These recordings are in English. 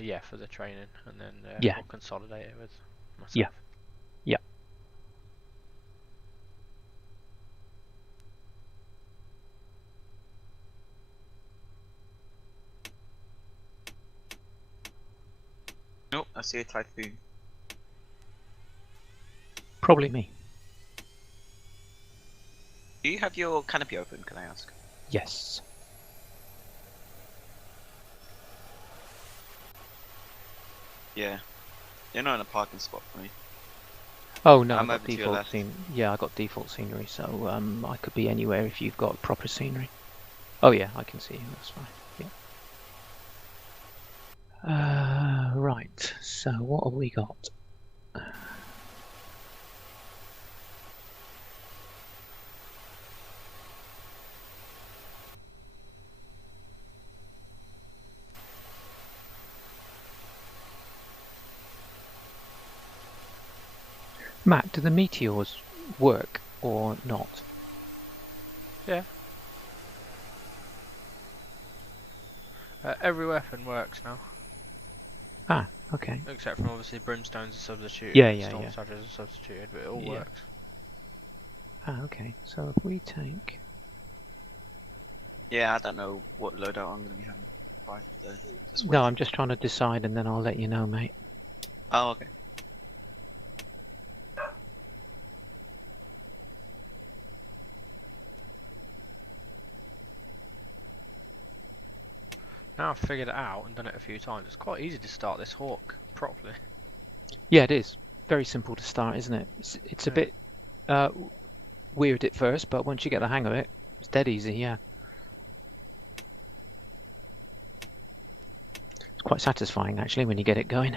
Yeah, for the training, and then Yeah. we'll consolidate it with myself. Yeah. Yeah. Nope, I see a typhoon. Probably me. Do you have your canopy open, can I ask? Yes. Yeah. You're not in a parking spot for me. Oh no, I'm I over got to your default left. scene. Yeah, I got default scenery, so I could be anywhere if you've got proper scenery. Oh yeah, I can see you. That's fine. Yeah. Right. So what have we got? Matt, do the meteors work or not? Yeah. Every weapon works now, Ah, okay. except from obviously brimstones are substituted, Yeah, and yeah, storm yeah. chargers are substituted, but it all Yeah. works. Ah, okay. So if we take... Yeah, I don't know what loadout I'm going to be having by this No, wave. I'm just trying to decide and then I'll let you know, mate. Oh, okay. Now I've figured it out and done it a few times, it's quite easy to start this hawk properly. Yeah, it is. Very simple to start, isn't it? It's a Yeah. bit weird at first, but once you get the hang of it, it's dead easy, yeah. It's quite satisfying, actually, when you get it going.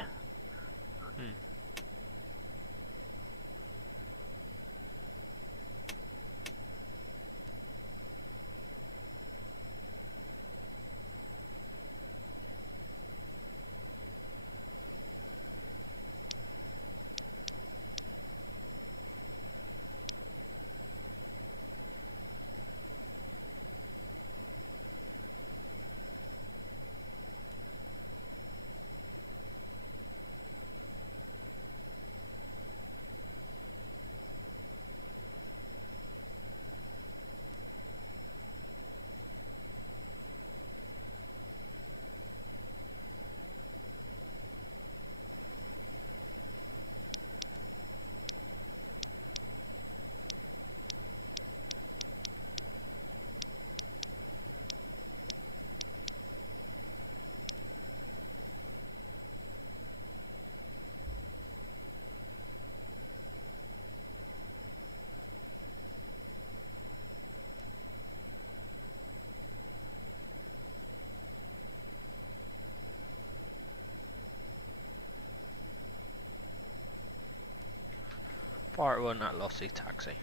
Pirate one at Lossy Taxi.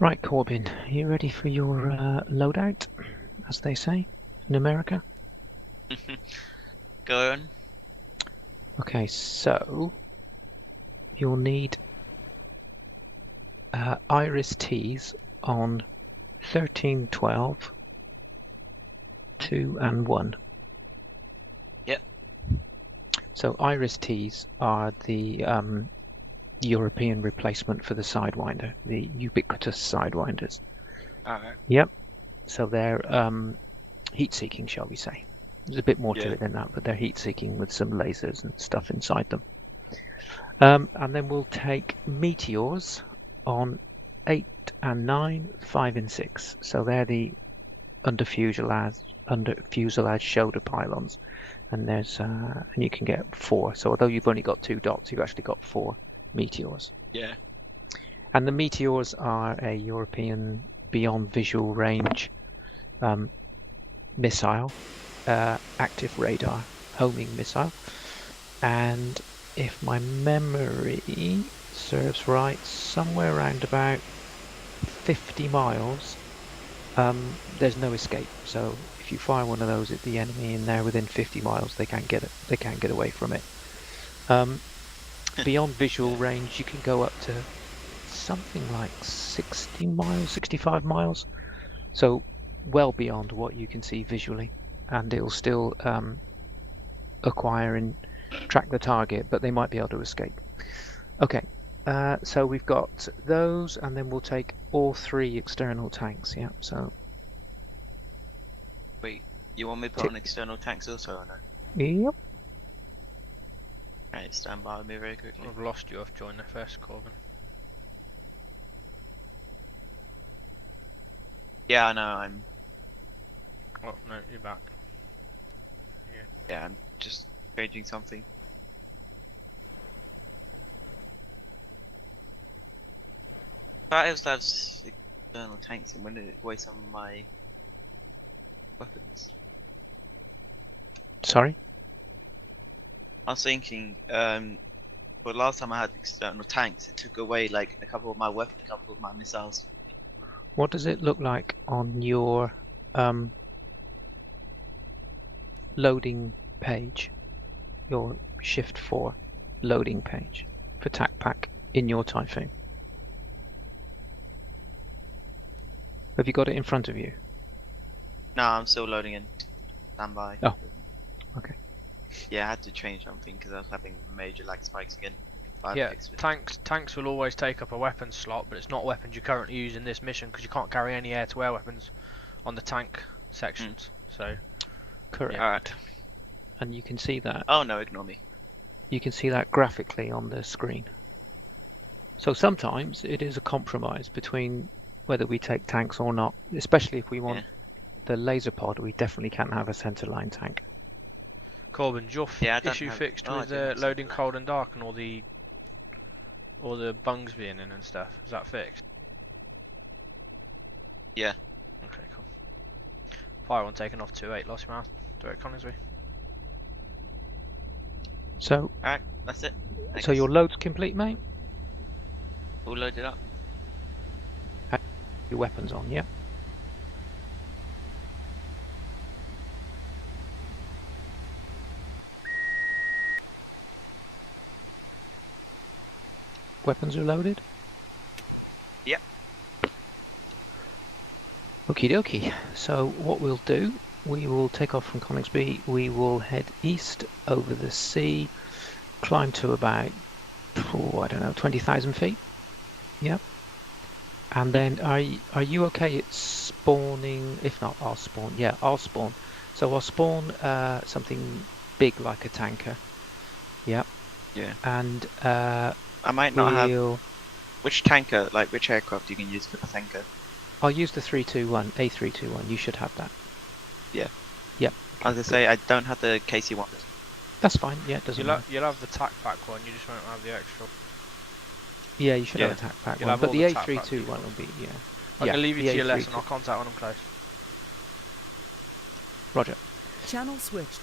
Right, Corbin, are you ready for your loadout, as they say in America? Go on. Okay, so you'll need Iris T's on 13, 12, 2 and 1. Yep. So Iris T's are the European replacement for the Sidewinder, the ubiquitous Sidewinders. Alright. Yep. So they're heat-seeking, shall we say. There's a bit more to it than that, but they're heat-seeking with some lasers and stuff inside them. And then we'll take Meteors on 8 and 9, 5 and 6. So they're the under fuselage shoulder pylons, and there's and you can get 4. So although you've only got 2 dots, you've actually got 4 Meteors. Yeah. And the Meteors are a European beyond visual range missile, active radar homing missile, and if my memory serves right, somewhere around about 50 miles, there's no escape. So if you fire one of those at the enemy and they're within 50 miles, they can't get away from it. Beyond visual range, you can go up to something like 60 miles, 65 miles. So well beyond what you can see visually, and it'll still acquire and track the target, but they might be able to escape. Okay, so we've got those, and then we'll take all 3 external tanks. Yeah, so Wait, you want me to put on external tanks also or no? yep. Right, stand by with me very quickly. I've lost you. I've joined FS, Corbin. Yeah, I know, I'm... Oh, no, you're back. Yeah, I'm just changing something. I also have external tanks and when did it waste some of my weapons? Sorry? I was thinking, but last time I had external tanks, it took away like a couple of my weapons, a couple of my missiles. What does it look like on your loading page? Your Shift 4 loading page for TAC Pack in your Typhoon? Have you got it in front of you? No, I'm still loading in. Stand by. Oh, okay. Yeah, I had to change something because I was having major lag spikes again. Yeah, tanks will always take up a weapons slot, but it's not weapons you currently use in this mission because you can't carry any air-to-air weapons on the tank sections. So, correct. Yeah. Alright. And you can see that. Oh no, ignore me. You can see that graphically on the screen. So sometimes it is a compromise between whether we take tanks or not, especially if we want the laser pod. We definitely can't have a centerline tank. Corbin, is your issue fixed with loading cold and dark and all the bungs being in and stuff? Is that fixed? Yeah. Okay, cool. Fire one taken off 2-8, lost your mouse. Direct Coningsby. So, alright, that's it. Thanks. So your load's complete, mate? All loaded up. Your weapons on, yeah. Weapons are loaded? Yep. Okie dokie. So what we'll do, we will take off from Coningsby, we will head east over the sea, climb to about, I don't know, 20,000 feet. Yep. And then are you okay at spawning? If not, I'll spawn. Yeah, I'll spawn. So I'll spawn something big like a tanker. Yep. Yeah. And I might not have... Which tanker, like which aircraft you can use for the tanker? I'll use the 321, A321. You should have that. Yeah. Yep. I was gonna say I don't have the KC-1. That's fine. Yeah, it doesn't matter. You'll have the TAC Pack one. You just won't have the extra. Yeah, you should have a TAC Pack one, but the A321 will be I can leave you to your lesson. I'll contact when I'm close. Roger. Channel switched.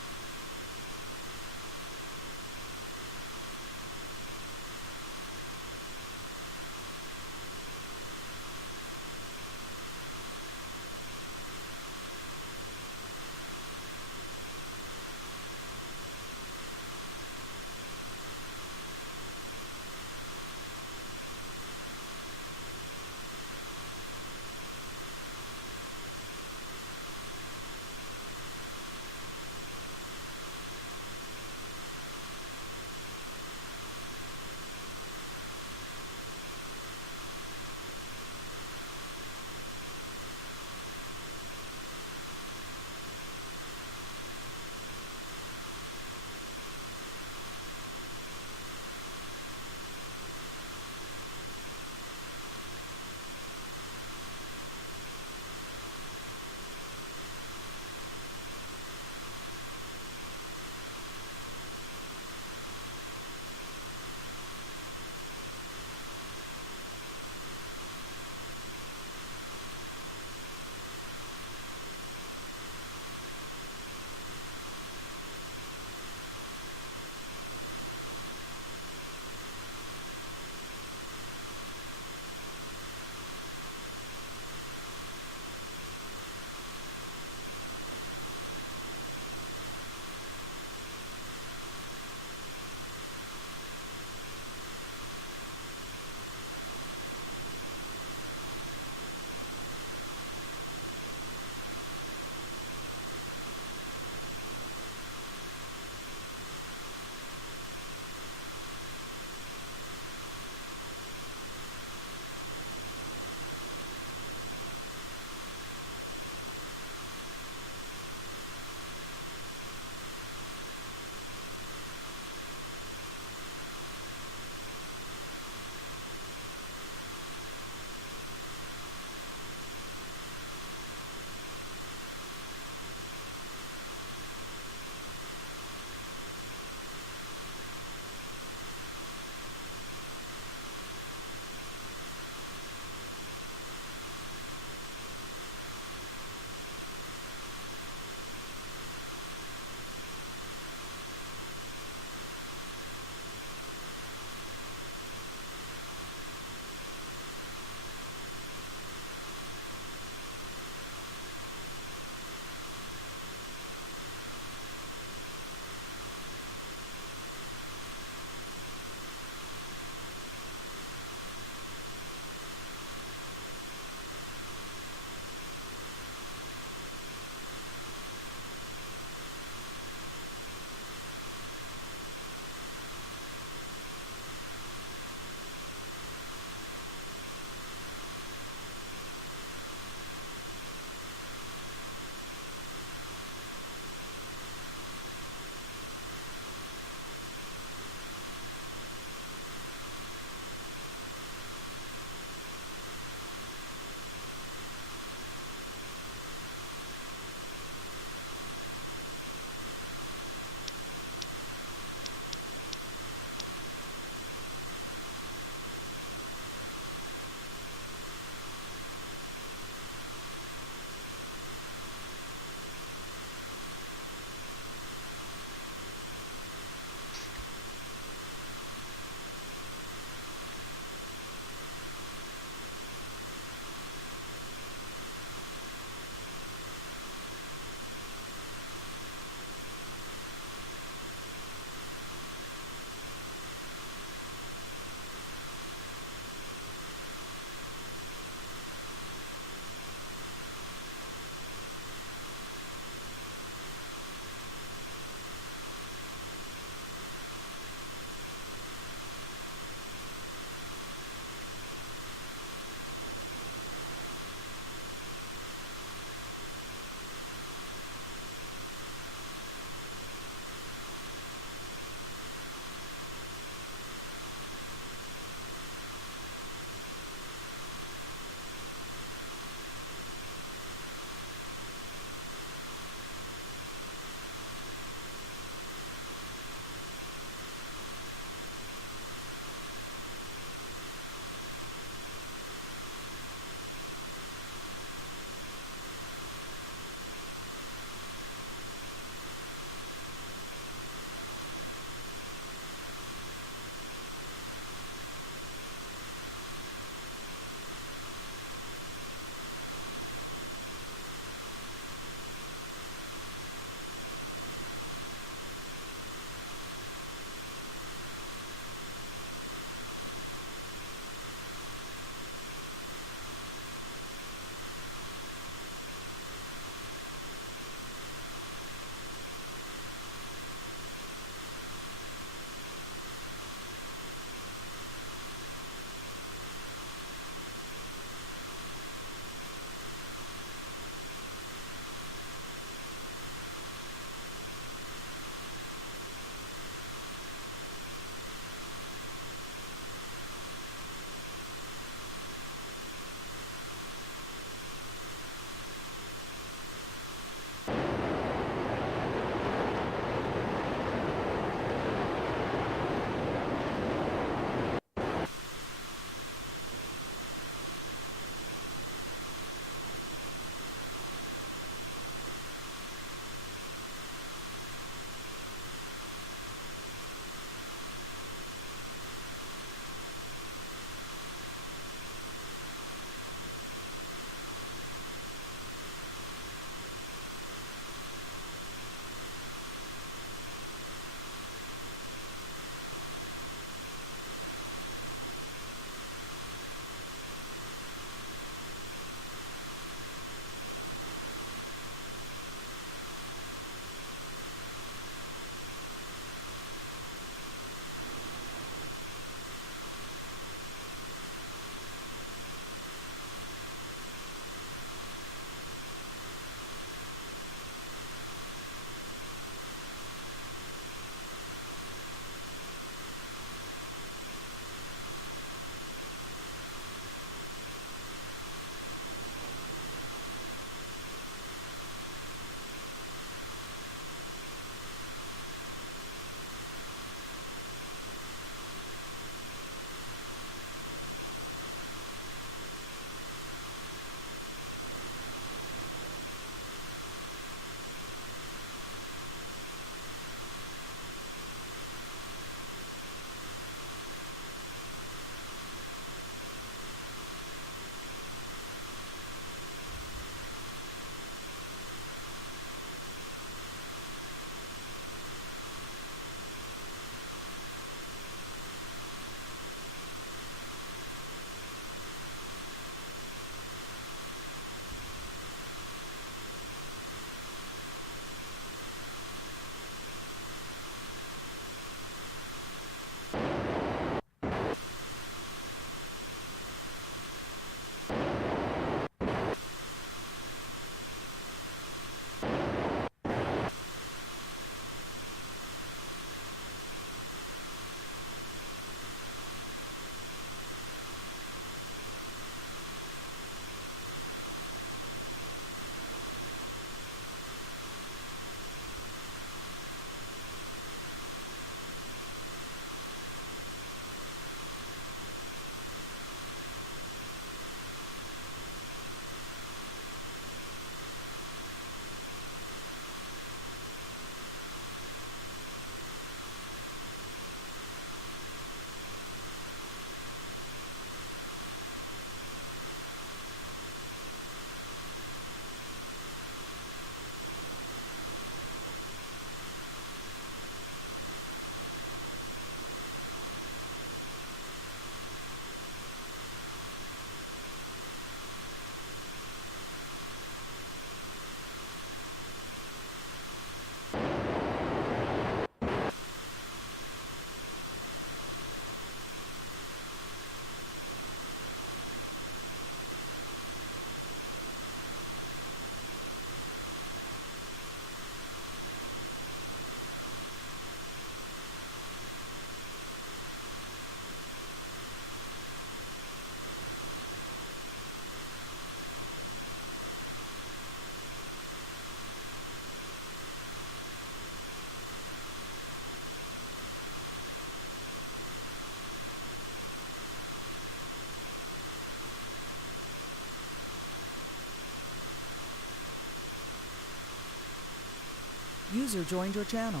User joined your channel.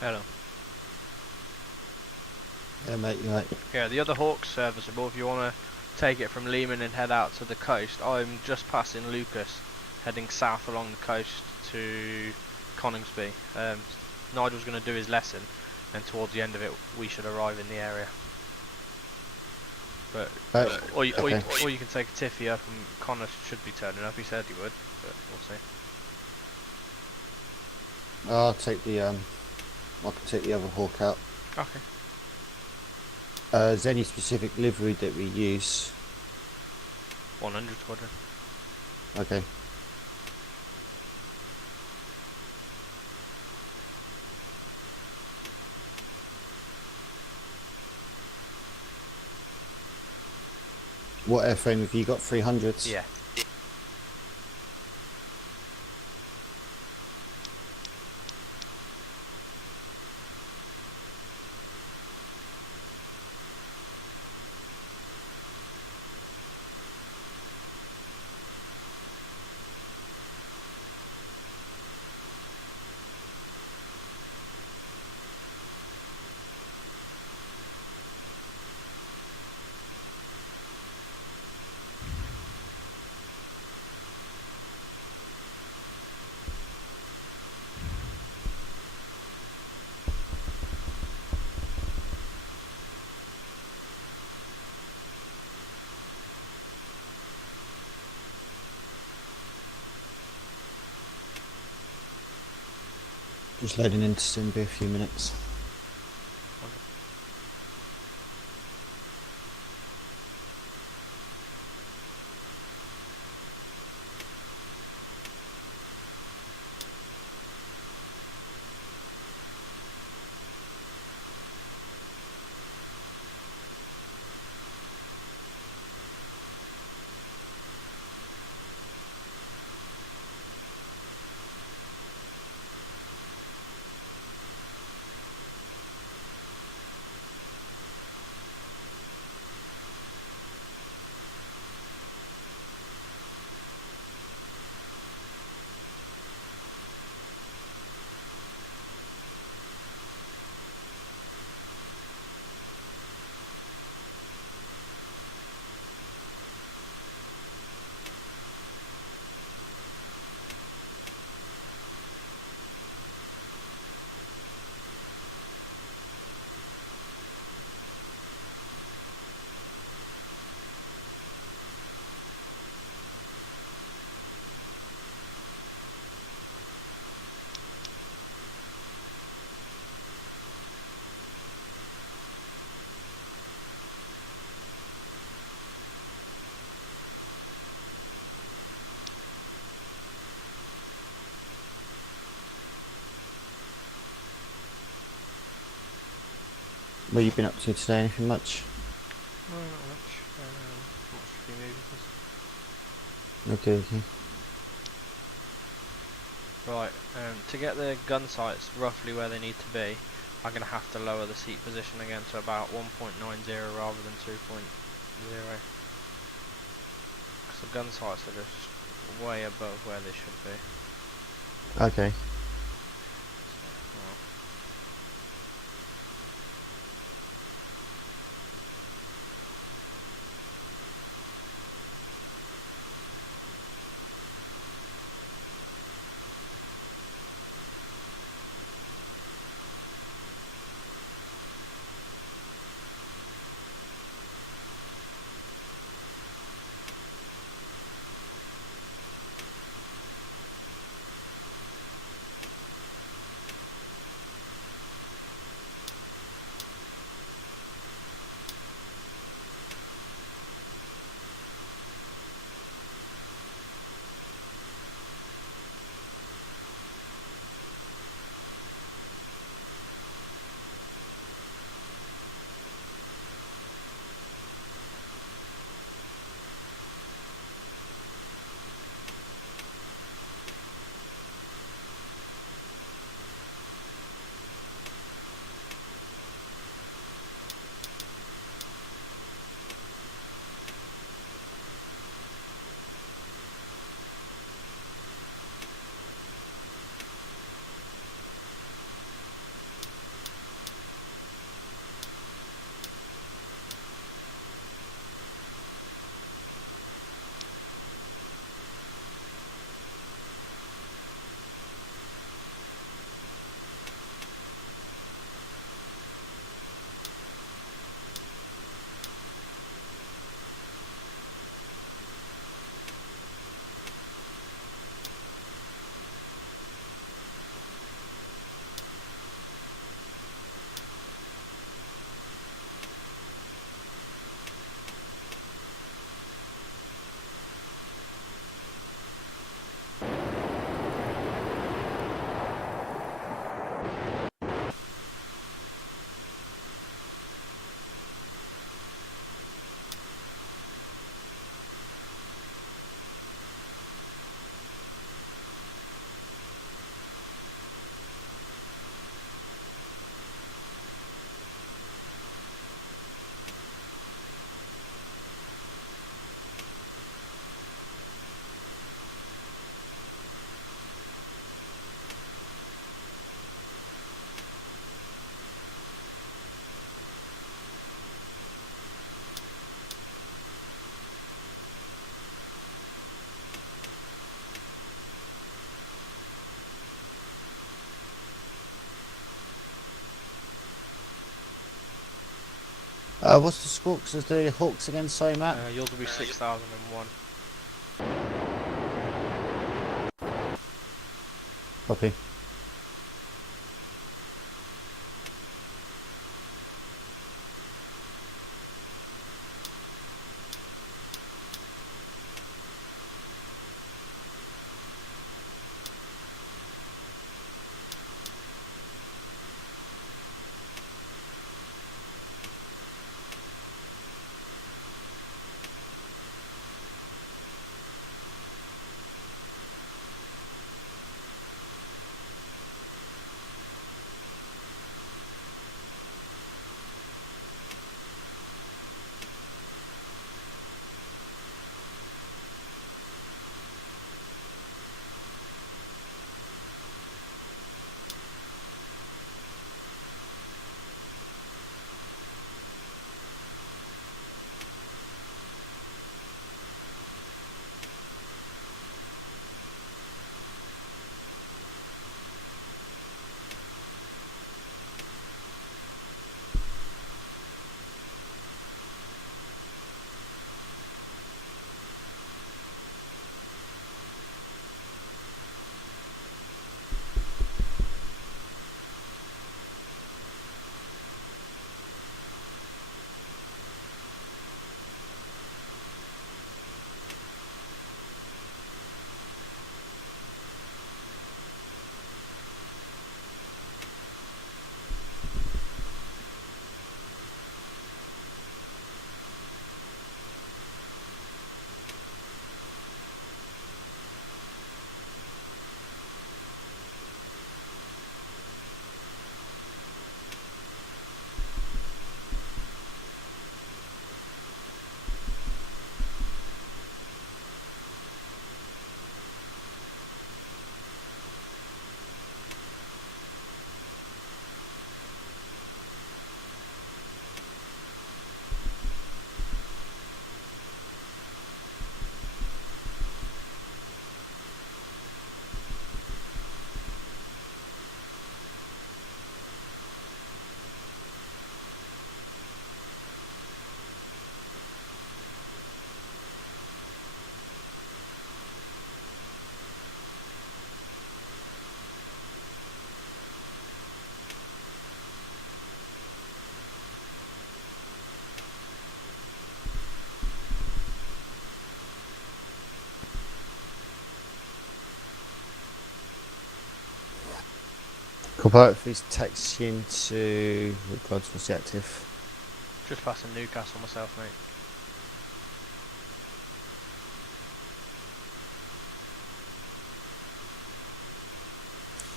Hello. Yeah, mate, you're right. Yeah, the other Hawk's serviceable if you want to take it from Lehman and head out to the coast. I'm just passing Lucas, heading south along the coast to Coningsby. Nigel's going to do his lesson, and towards the end of it, we should arrive in the area. But or you can take a tiffy up, and Connor should be turning up. He said he would, but we'll see. I'll take the I can take the other Hawk out. Okay. Is there any specific livery that we use? 100 squadron. Okay. What airframe have you got? 300s? Yeah. Just loading into Sim, be a few minutes. What you been up to today? Anything much? No, not much. Watched a few movies. Okay, okay. Right, to get the gun sights roughly where they need to be, I'm going to have to lower the seat position again to about 1.90 rather than 2.0. Because the gun sights are just way above where they should be. Okay. So, well. What's the squawks of the Hawks again? Sorry, Matt. Yours will be 6001. Copy. Copilot, please text into regards what's the active. Just passing Newcastle myself, mate.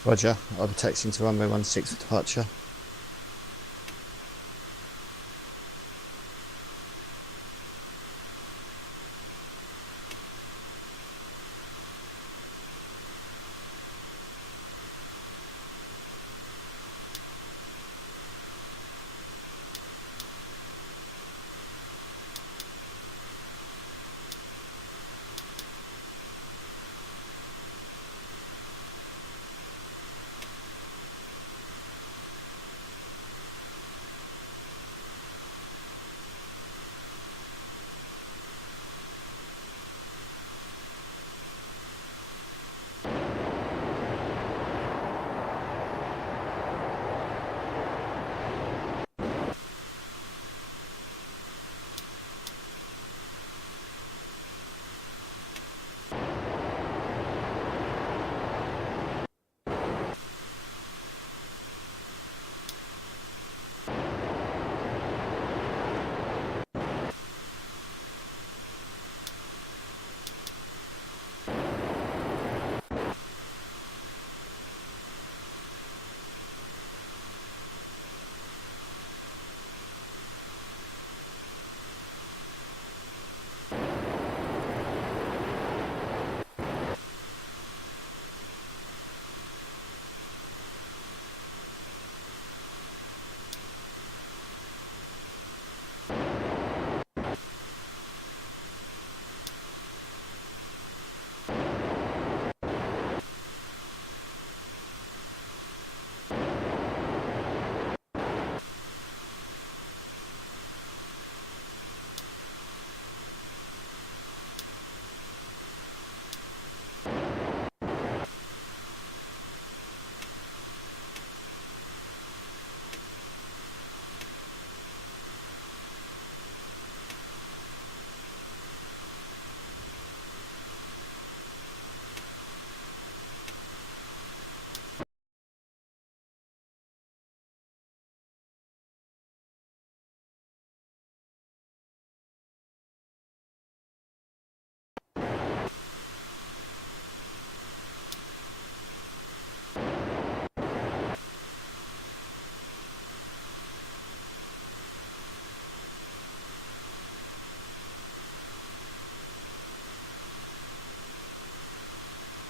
Roger, I'm texting to runway 16 for departure.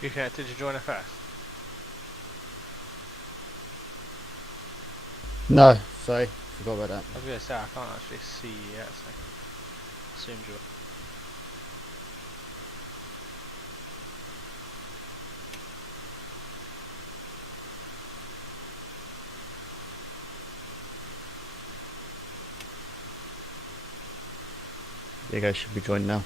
You connected to join FS? No, sorry, forgot about that. I was going to say, I can't actually see you yet, so I assumed you were. There you go, should be joined now.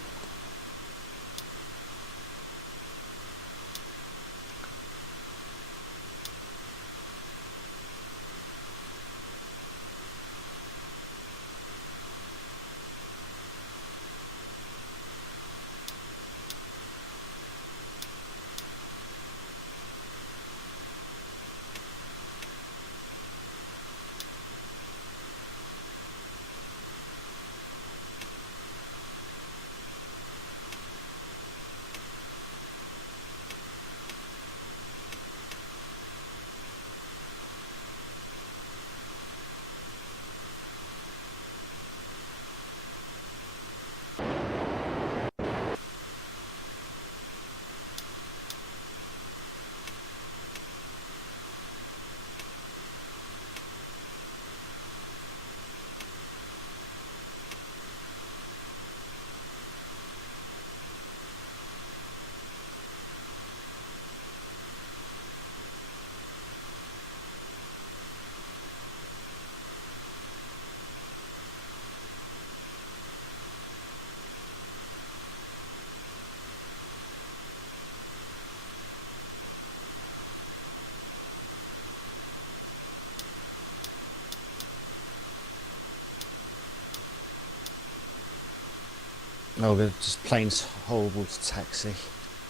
Oh, we're just plain horrible to taxi.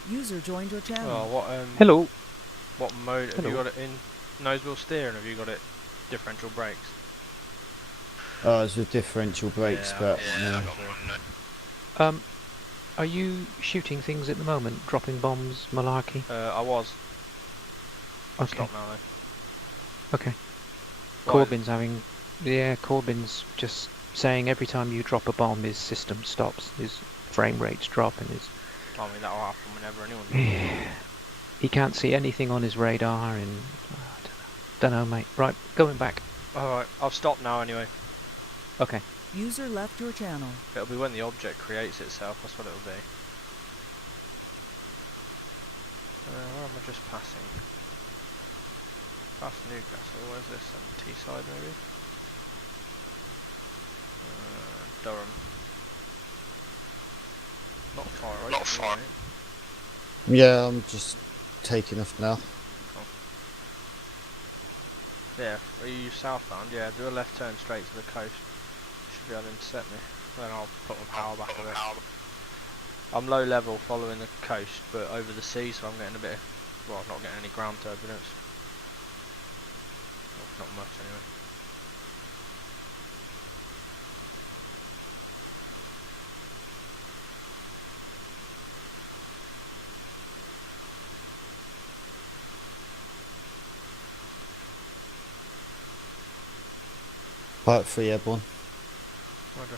User joined your channel. Oh, Hello. what mode have you Hello. got it in? Nose wheel steering, have you got it differential brakes? Oh, it's with differential brakes, but no. Are you shooting things at the moment? Dropping bombs, malarkey? I was. Okay. Stop now though. Okay. Why? Corbyn's having... Yeah, Corbyn's just saying every time you drop a bomb, his system stops. His frame rates drop and his... I mean, that'll happen whenever anyone does. He can't see anything on his radar and... I don't know, mate. Right, going back. Alright, I've stopped now anyway. Okay. User left your channel. It'll be when the object creates itself, that's what it'll be. Where am I just passing? Past Newcastle, where's this then? Teesside maybe? Durham. Not far away. Not far. Yeah, I'm just taking off now. Cool. Yeah, are you southbound? Yeah, do a left turn straight to the coast. Should be able to intercept me. Then I'll put my power back a bit. I'm low level following the coast, but over the sea, so I'm getting a bit of, well, not getting any ground turbulence. Well, not much anyway. Part 3 airborne. Roger.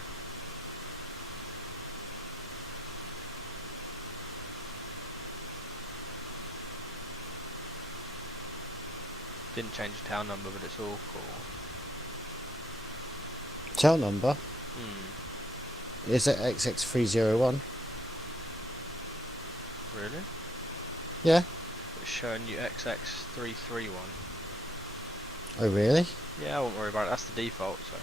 Didn't change the town number, but it's all cool. Tail number Hmm. is it XX301? Really? Yeah. It's showing you XX331. Oh, really? Yeah, I won't worry about it. That's the default, so.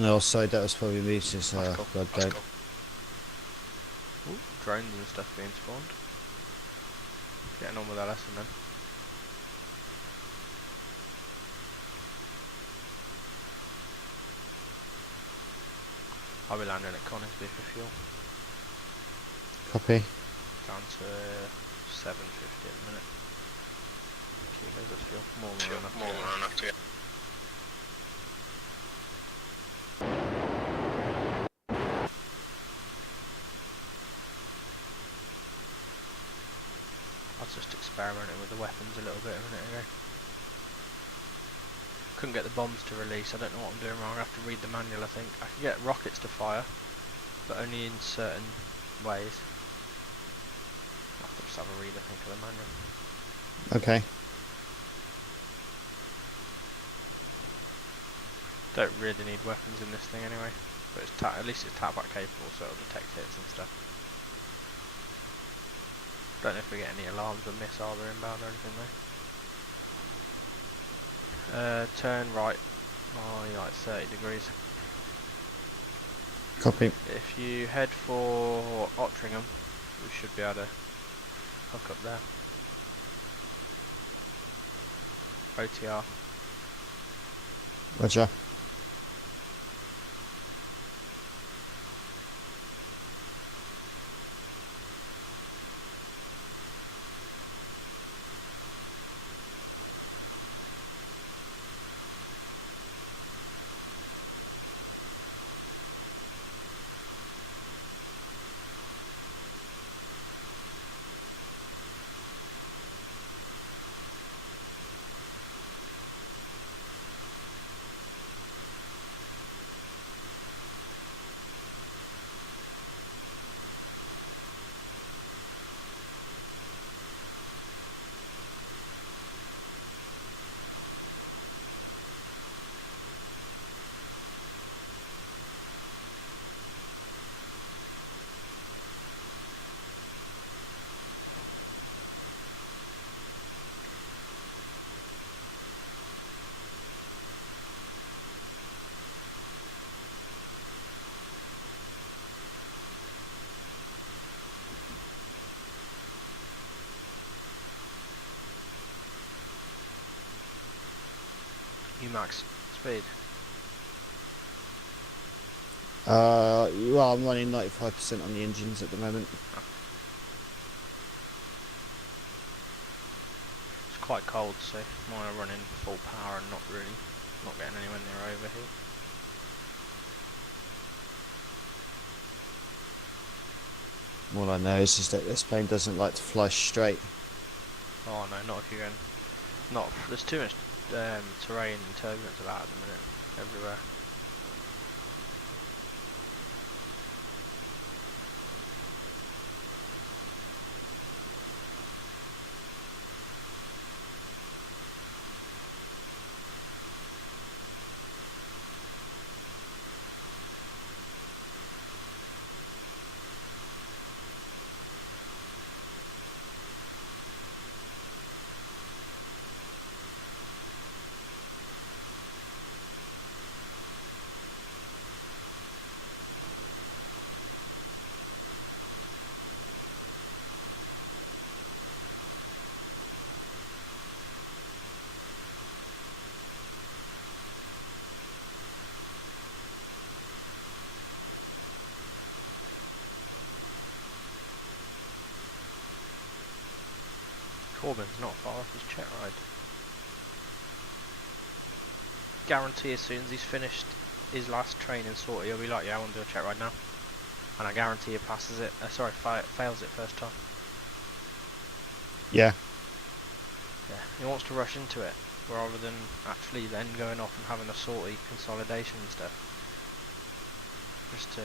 No, sorry, that was probably me. Just That's cool. God That's damn. cool. Ooh, drones and stuff being spawned. Getting on with our lesson then. I'll be landing at Coningsby for fuel. Copy. Down to 750 in a minute. Kilos of fuel. More than enough to get. I was just experimenting with the weapons a little bit a minute ago. Couldn't get the bombs to release. I don't know what I'm doing wrong. I have to read the manual, I think. I can get rockets to fire, but only in certain ways. I'll have to just have a read, I think, of the manual. Okay. Don't really need weapons in this thing anyway, but it's at least it's tap back capable, so it'll detect hits and stuff. Don't know if we get any alarms when missiles are inbound or anything though. Turn right by like 30 degrees. Copy. If you head for Ottringham, we should be able to hook up there. OTR. Roger. Max speed. Well, I'm running 95% on the engines at the moment. It's quite cold, so mine are running full power and not getting anywhere near overheat. All I know is that this plane doesn't like to fly straight. Oh no, not if you're going. Not. There's too much terrain and turbulence about at the minute, everywhere. Corbyn's not far off his check ride. Guarantee as soon as he's finished his last training sortie, he'll be like, yeah, I want to do a check ride now. And I guarantee he passes it, fails it first time. Yeah. Yeah, he wants to rush into it, rather than actually then going off and having a sortie, consolidation and stuff. Just to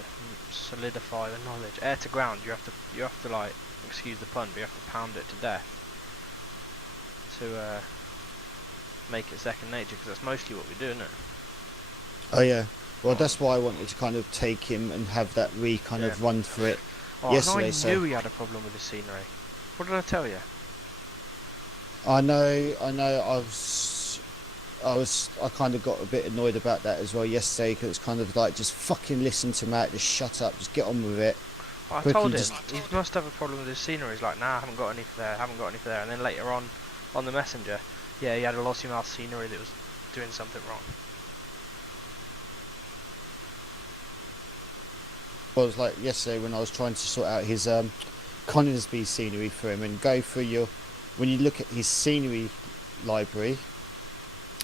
solidify the knowledge. Air to ground, you have to like, excuse the pun, but you have to pound it to death to make it second nature, because that's mostly what we do, isn't it? Oh yeah. Well, that's why I wanted to kind of take him and have that kind of run for it yesterday. And I knew he had a problem with the scenery. What did I tell you? I know. I kind of got a bit annoyed about that as well yesterday, because it's kind of like, just fucking listen to Matt, just shut up, just get on with it. Well, I told him he must have a problem with his scenery. He's like, nah, I haven't got any for there, And then later on the messenger, yeah, he had a lossy mouth scenery that was doing something wrong. Well, it was like yesterday when I was trying to sort out his Coningsby scenery for him, and go through when you look at his scenery library,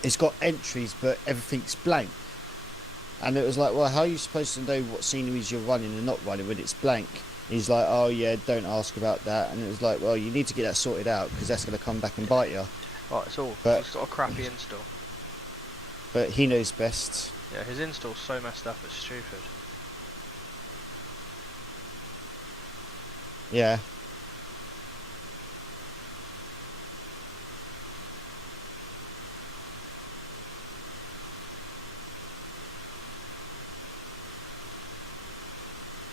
it's got entries but everything's blank. And it was like, well, how are you supposed to know what sceneries you're running and not running when it's blank? He's like, oh yeah, don't ask about that. And it was like, well, you need to get that sorted out, because that's going to come back and bite you. Oh, it's got a crappy install. But he knows best. Yeah, his install's so messed up, it's stupid.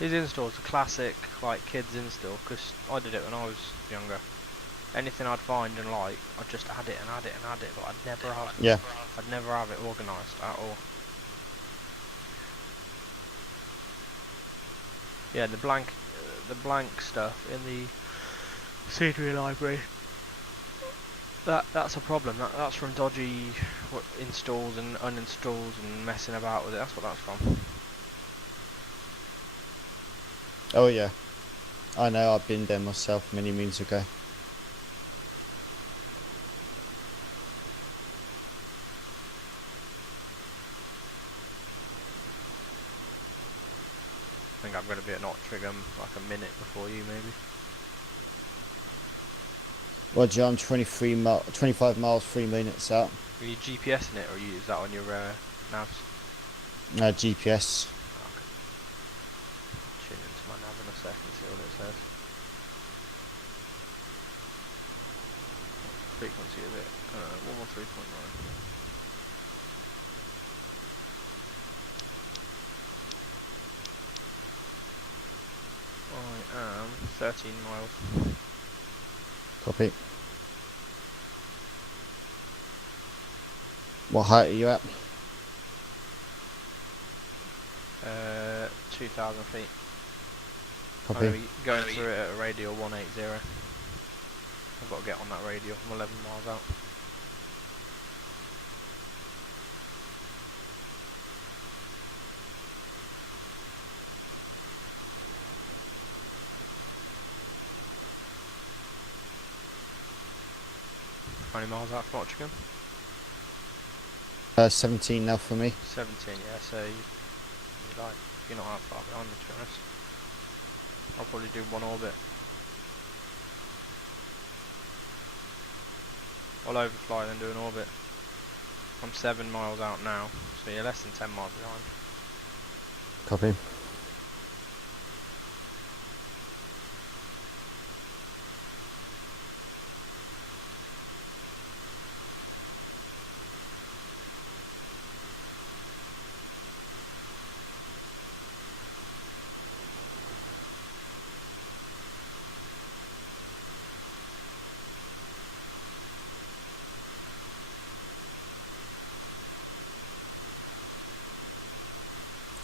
His installs are classic, like kids install, because I did it when I was younger. Anything I'd find and like, I'd just add it and add it and add it, but I'd never have it organised at all. Yeah, the blank stuff in the scenery library. That's a problem. That's from dodgy installs and uninstalls and messing about with it. That's what that's from. Oh yeah, I know. I've been there myself many moons ago. I think I'm going to be at Nottingham like a minute before you, maybe. Roger, I'm 25 miles, 3 minutes out. Are you GPSing it, or you use that on your navs? GPS. Okay. Tune into my nav in a second, see what it says. Frequency of it, 113.9. I am 13 miles. Copy. What height are you at? 2,000 feet. I'm Copy. going to be going through it at a radial 180. I've got to get on that radial. I'm 11 miles out. How many miles out from Nottingham? 17 now for me. 17, yeah, so you're not that far behind me, to be honest. I'll probably do one orbit. I'll overfly then do an orbit. I'm 7 miles out now, so you're less than 10 miles behind. Copy.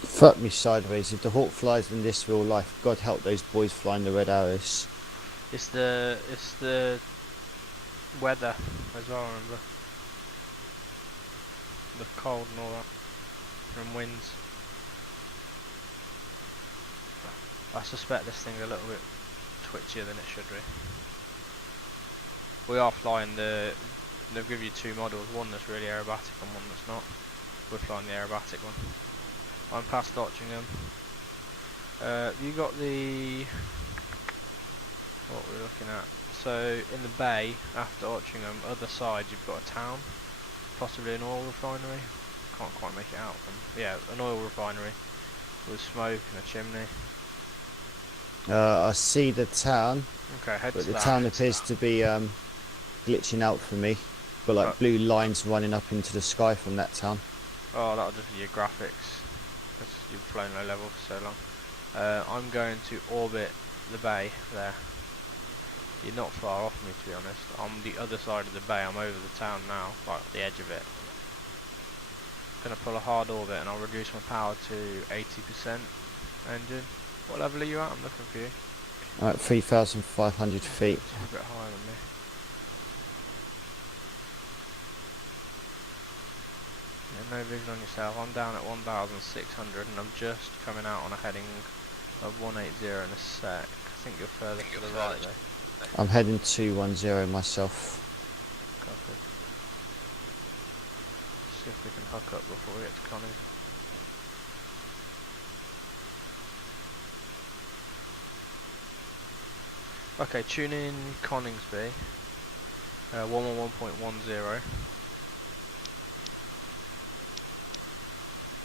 Fuck me sideways. If the Hawk flies in this real life, God help those boys flying the red arrows. It's the weather as well, remember? The cold and all that. And winds. I suspect this thing's a little bit twitchier than it should be. We are flying they'll give you two models, one that's really aerobatic and one that's not. We're flying the aerobatic one. I'm past Nottingham. You got the... what we're looking at. So in the bay after Nottingham, other side you've got a town, possibly an oil refinery. Can't quite make it out from... yeah, an oil refinery with smoke and a chimney. I see the town, Okay, head but to the that. town appears to be glitching out for me. But like Right. blue lines running up into the sky from that town. Oh, that'll just be your graphics, because you've flown low level for so long. I'm going to orbit the bay there. You're not far off me, to be honest. I'm the other side of the bay. I'm over the town now, like the edge of it. Gonna pull a hard orbit and I'll reduce my power to 80% engine. What level are you at? I'm looking for you. At 3,500 feet. It's a bit higher than me. Yeah, no vision on yourself. I'm down at 1,600 and I'm just coming out on a heading of 180 in a sec. I think you're further to the right though. I'm heading 210 myself. Covered. See if we can hook up before we get to Connie. Okay, tune in Coningsby, 111.10.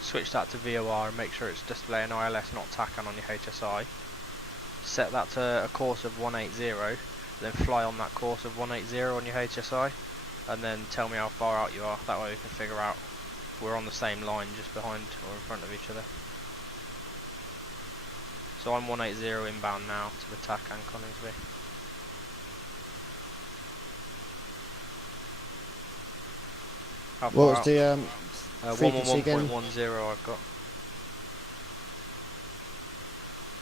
Switch that to VOR and make sure it's displaying ILS, not TACAN on your HSI. Set that to a course of 180, then fly on that course of 180 on your HSI, and then tell me how far out you are. That way we can figure out if we're on the same line just behind or in front of each other. So I'm 180 inbound now to the TAC and Coningsby. How What far was out? the frequency again? 111.10 I've got.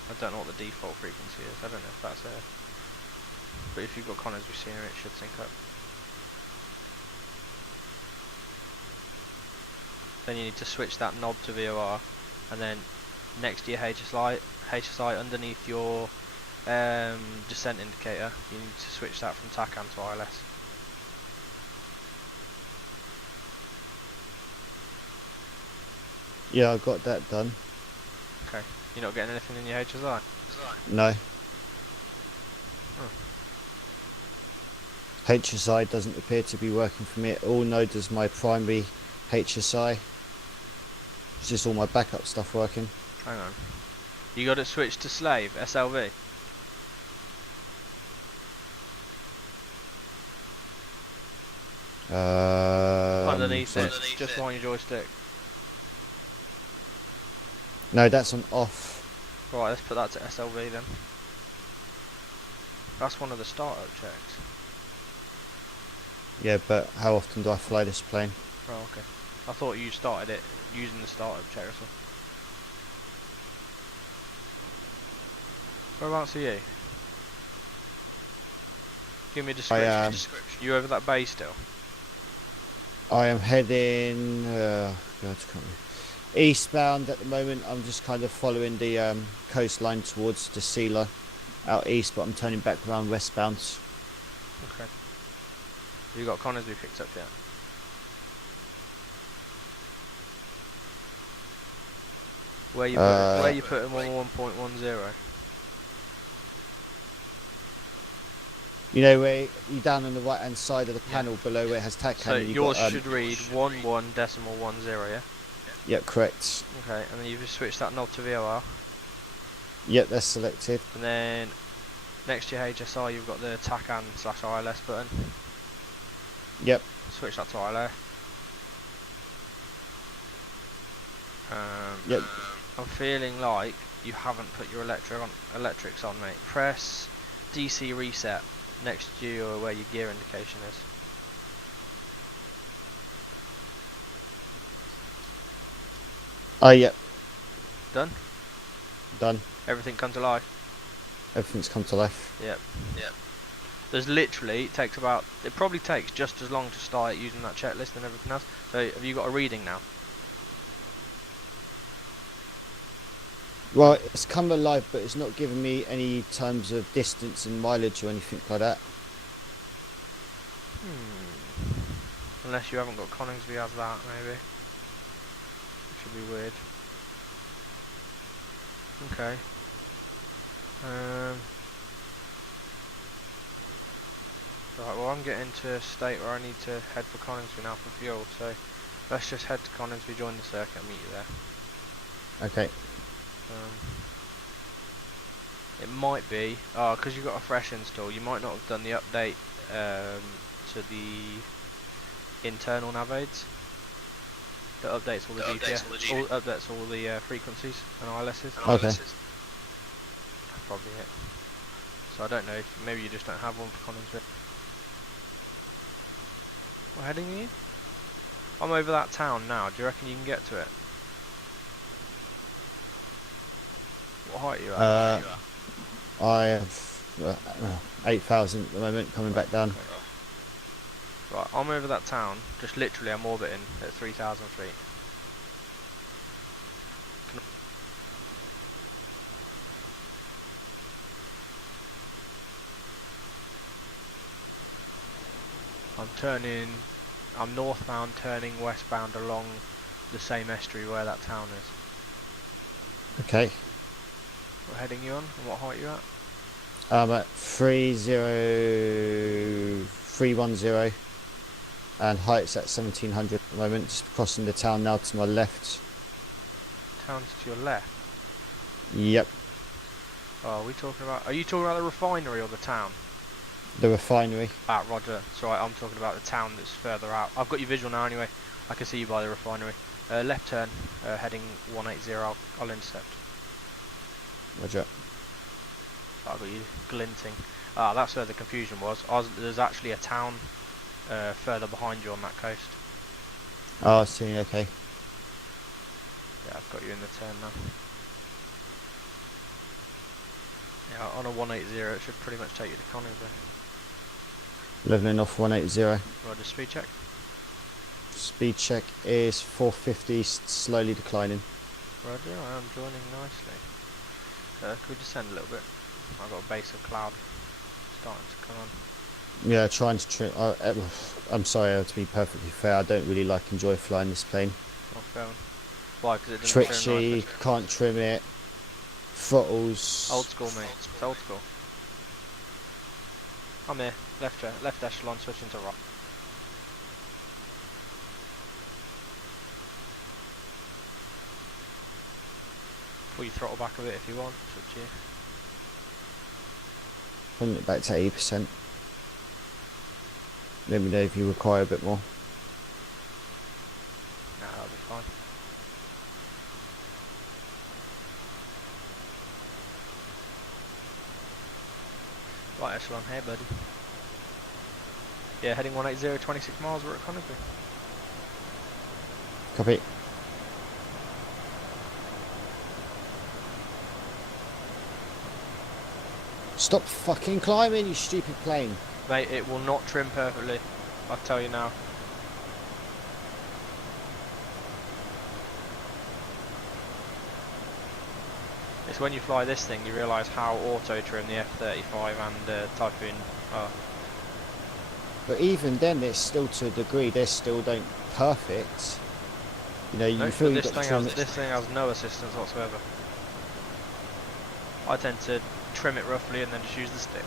I don't know what the default frequency is. I don't know if that's it. But if you've got Coningsby scenery, it should sync up. Then you need to switch that knob to VOR, and then next to your HSI underneath your descent indicator, you need to switch that from TACAN to ILS. Yeah, I got that done. Okay. You're not getting anything in your HSI? No. Oh. HSI doesn't appear to be working for me at all, nor does my primary HSI. It's just all my backup stuff working. Hang on. You got it switched to slave, SLV? Underneath it, just on your joystick. No, that's on off. Right, let's put that to SLV then. That's one of the startup checks. Yeah, but how often do I fly this plane? Oh, okay. I thought you started it using the startup check or something. Whereabouts are you? Give me a description. You over that bay still? I am heading God, I can't remember. Eastbound at the moment. I'm just kind of following the coastline towards the Sealer out east, but I'm turning back around westbound. Okay. Have you got Coningsby picked up yet? Where you putting 111.10? You know where you're down on the right hand side of the panel below where it has TACAN. So yours should read 11.10, yeah? Yep, correct. Okay, and then you've just switched that knob to VOR. Yep, that's selected. And then next to your HSI you've got the TACAN/ILS button. Yep. Switch that to ILS. Yep. I'm feeling like you haven't put your electrics on, mate. Press DC reset next to you or where your gear indication is. Oh, yep. Done? Done. Everything come to life? Everything's come to life. Yep. There's literally, it probably takes just as long to start using that checklist and everything else. So have you got a reading now? Well, it's come alive, but it's not giving me any terms of distance and mileage or anything like that. Unless you haven't got Coningsby as that, maybe. Which would be weird. Okay. Right, well I'm getting to a state where I need to head for Coningsby now for fuel, so let's just head to Coningsby, join the circuit and meet you there. Okay. It might be, because you've got a fresh install, you might not have done the update to the internal nav aids that updates all the GPS, updates all the frequencies and ILSs. Okay. That's probably it. So I don't know, maybe you just don't have one for Coningsby. What heading are you? I'm over that town now, do you reckon you can get to it? What height are you at? I have 8,000 at the moment, coming back down. Okay. Right, I'm over that town, just literally I'm orbiting at 3,000 feet. I'm northbound turning westbound along the same estuary where that town is. Okay. What heading you on and what height you at? I'm at 30310 and height's at 1700 at the moment, just crossing the town now to my left. Town's to your left? Yep. Oh, are you talking about the refinery or the town? The refinery. Ah, roger. It's alright, I'm talking about the town that's further out. I've got your visual now anyway. I can see you by the refinery. Left turn, heading 180, I'll intercept. Roger. I got you glinting. Ah, that's where the confusion was. There's actually a town further behind you on that coast. Oh, I see. Okay. Yeah, I've got you in the turn now. Yeah, on a 180 it should pretty much take you to Coningsby. Leveling off 180. Roger, speed check. Speed check is 450, slowly declining. Roger, I am joining nicely. Can we descend a little bit? I've got a base of cloud starting to come on. Yeah, trying to trim. I'm sorry, to be perfectly fair, I don't really enjoy flying this plane. Not fair. Why? Because it doesn't trim Twitchy, nicely. can't trim it. Throttles. Old school, mate. It's old school. I'm here. Left echelon, switching to right. Pull your throttle back a bit if you want. It's up to you. Putting it back to 80%. Let me know if you require a bit more. Nah, that'll be fine. Right echelon here, buddy. Yeah, heading 180, 26 miles, we're at Coningsby. Copy. Stop fucking climbing, you stupid plane. Mate, it will not trim perfectly. I'll tell you now. It's when you fly this thing you realise how auto-trim the F-35 and Typhoon are. But even then, it's still to a degree, they're still don't perfect. You know, you No, feel but you've this got to thing trim has it. this thing has no assistance whatsoever. I tend to trim it roughly and then just use the stick.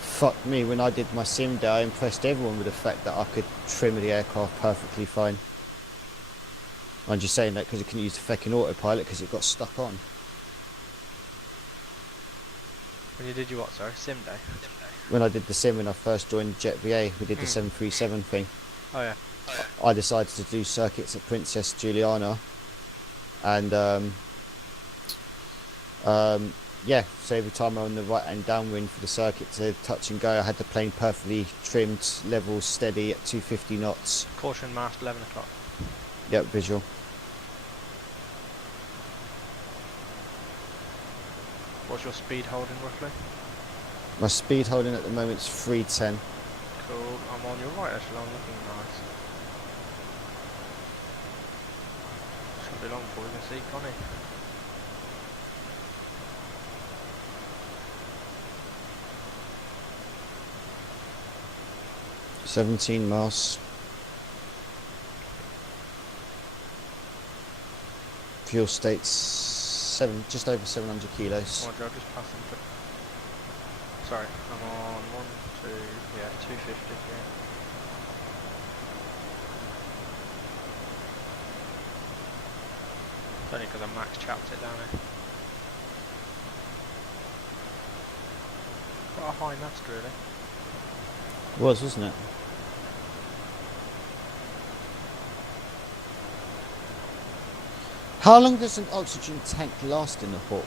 Fuck me, when I did my sim day, I impressed everyone with the fact that I could trim the aircraft perfectly fine. I'm just saying that because it couldn't use the fucking autopilot because it got stuck on. When you did your what, sorry? Sim day? When I did the sim when I first joined JetVA, we did the 737 thing. Oh yeah. I decided to do circuits at Princess Juliana, and yeah, so every time I'm on the right hand downwind for the circuit to touch and go, I had the plane perfectly trimmed, level, steady at 250 knots. Caution mast, 11 o'clock. Yep, visual. What's your speed holding roughly? My speed holding at the moment is 310. Cool, I'm on your right echelon, looking nice. Shouldn't be long before we can see Connie. $17 miles. Fuel state's just over 700 kilos. Roger, I'll just pass them. Sorry, I'm on 1, 2, yeah, 250, yeah. It's only because I max chapped it down here. Quite a high mast, really. Wasn't it? How long does an oxygen tank last in the Hawk?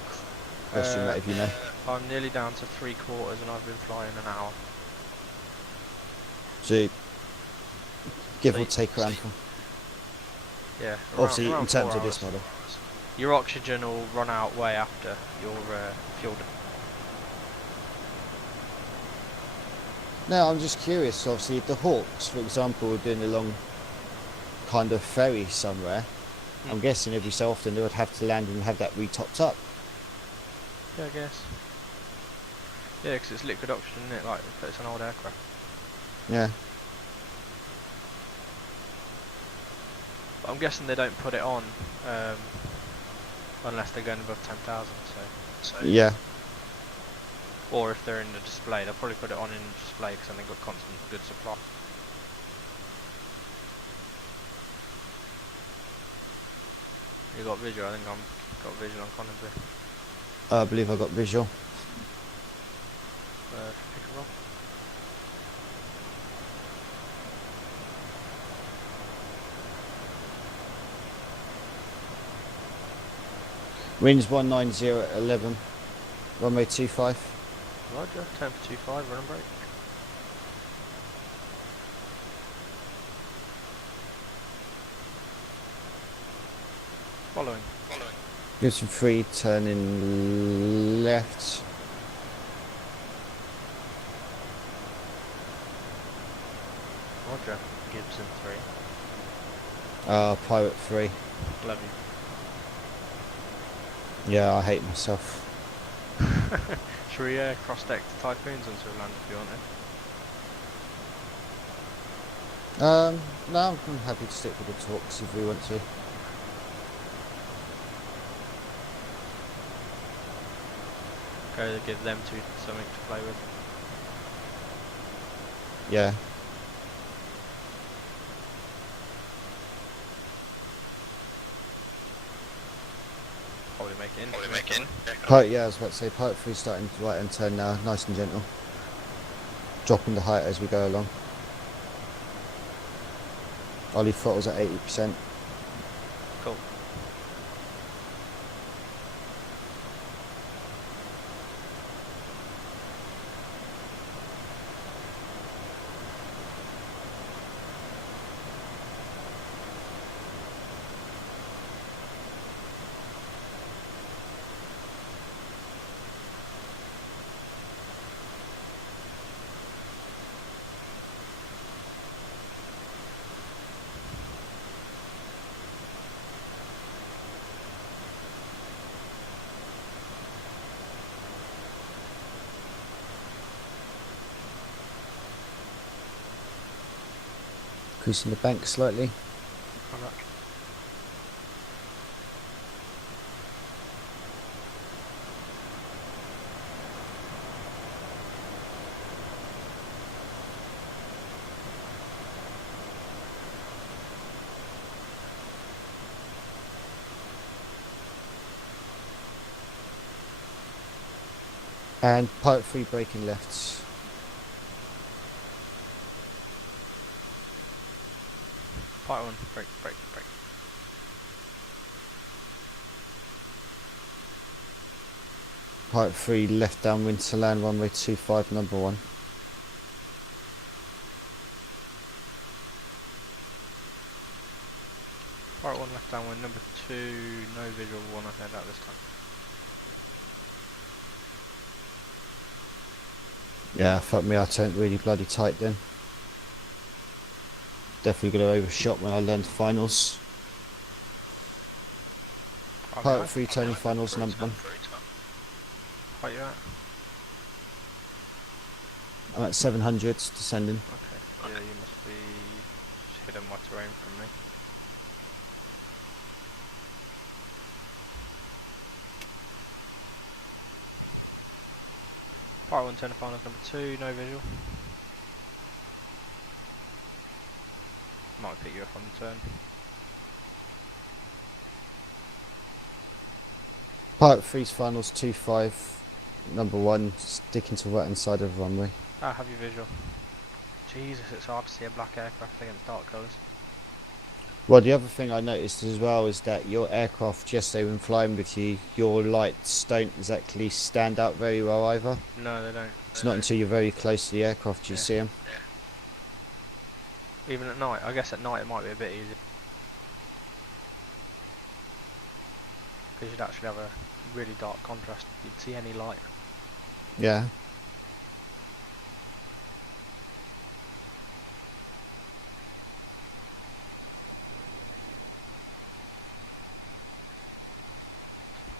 Question that if you know. I'm nearly down to 3/4 and I've been flying an hour. So, give So or take around. Yeah, Obviously, around in terms 4 of this hours. model. Your oxygen will run out way after your fuel. No, I'm just curious. Obviously, if the Hawks, for example, were doing a long kind of ferry somewhere, I'm guessing every so often they would have to land and have that re-topped up. Yeah, I guess. Yeah, because it's liquid oxygen, isn't it? Like, it's an old aircraft. Yeah. But I'm guessing they don't put it on unless they're going above 10,000. So. Yeah. Or if they're in the display, they'll probably put it on in the display because then they've got constant good supply. You got visual? I think I've got visual on Coningsby. I believe I got visual. Pick a roll. Winds 190 at 11. Runway 25. Roger, turn for 25, run and brake. Following. Gibson 3, turning left. Roger, Gibson 3. Pirate 3. Love Yeah, I hate myself. you. Should we cross-deck the Typhoons onto a land if you want it? No, I'm happy to stick with the talks if we want to. Go to give them something to play with. Yeah. Probably make it in. Pirate, yeah, I was about to say Pirate 3 starting to right hand turn now, nice and gentle. Dropping the height as we go along. Ollie throttle's at 80%. Cool. Increasing the bank slightly. Alright. And Pirate 3 braking left. Part 1, brake. Pirate 3 left downwind to land, runway 25, number 1. Part 1 left downwind, number 2, no visual, one ahead out this time. Yeah, fuck me, I turned really bloody tight then. Definitely going to overshot when I learned finals. Pirate 3 turning finals, number 1. What you at? I'm at 700, descending. Okay. Yeah, you must be hidden my terrain from me. Part 1 turn to finals, number 2, no visual. Might pick you up on the turn. Pirate 3's finals, 2-5, number 1, sticking to right hand side of the runway. Ah, have you visual? Jesus, it's hard to see a black aircraft against dark colours. Well, the other thing I noticed as well is that your aircraft, yesterday when flying with you, your lights don't exactly stand out very well either. No, they don't. It's not until you're very close to the aircraft you see them. Even at night. I guess at night it might be a bit easier. Because you'd actually have a really dark contrast. You'd see any light. Yeah.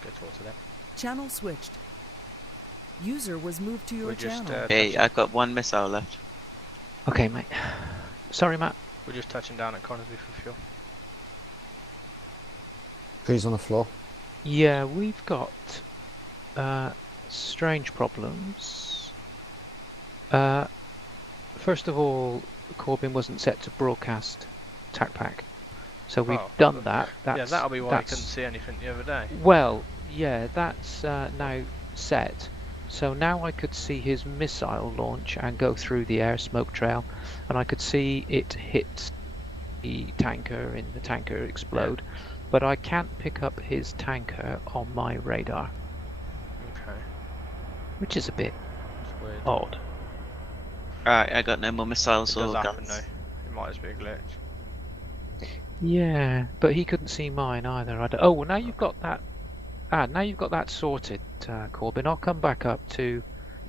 Go talk to them. Channel switched. User was moved to your We're just, channel. Hey, I got one missile left. Okay, mate. Sorry, Matt. We're just touching down at Conisby for fuel. Crew's on the floor. Yeah, we've got strange problems. First of all, Corbin wasn't set to broadcast TAC pack, so we've done that. Yeah, that'll be why I couldn't see anything the other day. Well, yeah, that's now set. So now I could see his missile launch and go through the air smoke trail, and I could see it hit the tanker and the tanker explode. but I can't pick up his tanker on my radar, Okay. which is a bit It's weird. odd. Alright, I got no more It missiles does or happen guns. though. It might just be a glitch. Yeah, but he couldn't see mine either. Oh, well, now you've got that. Now you've got that sorted, Corbin. I'll come back up to,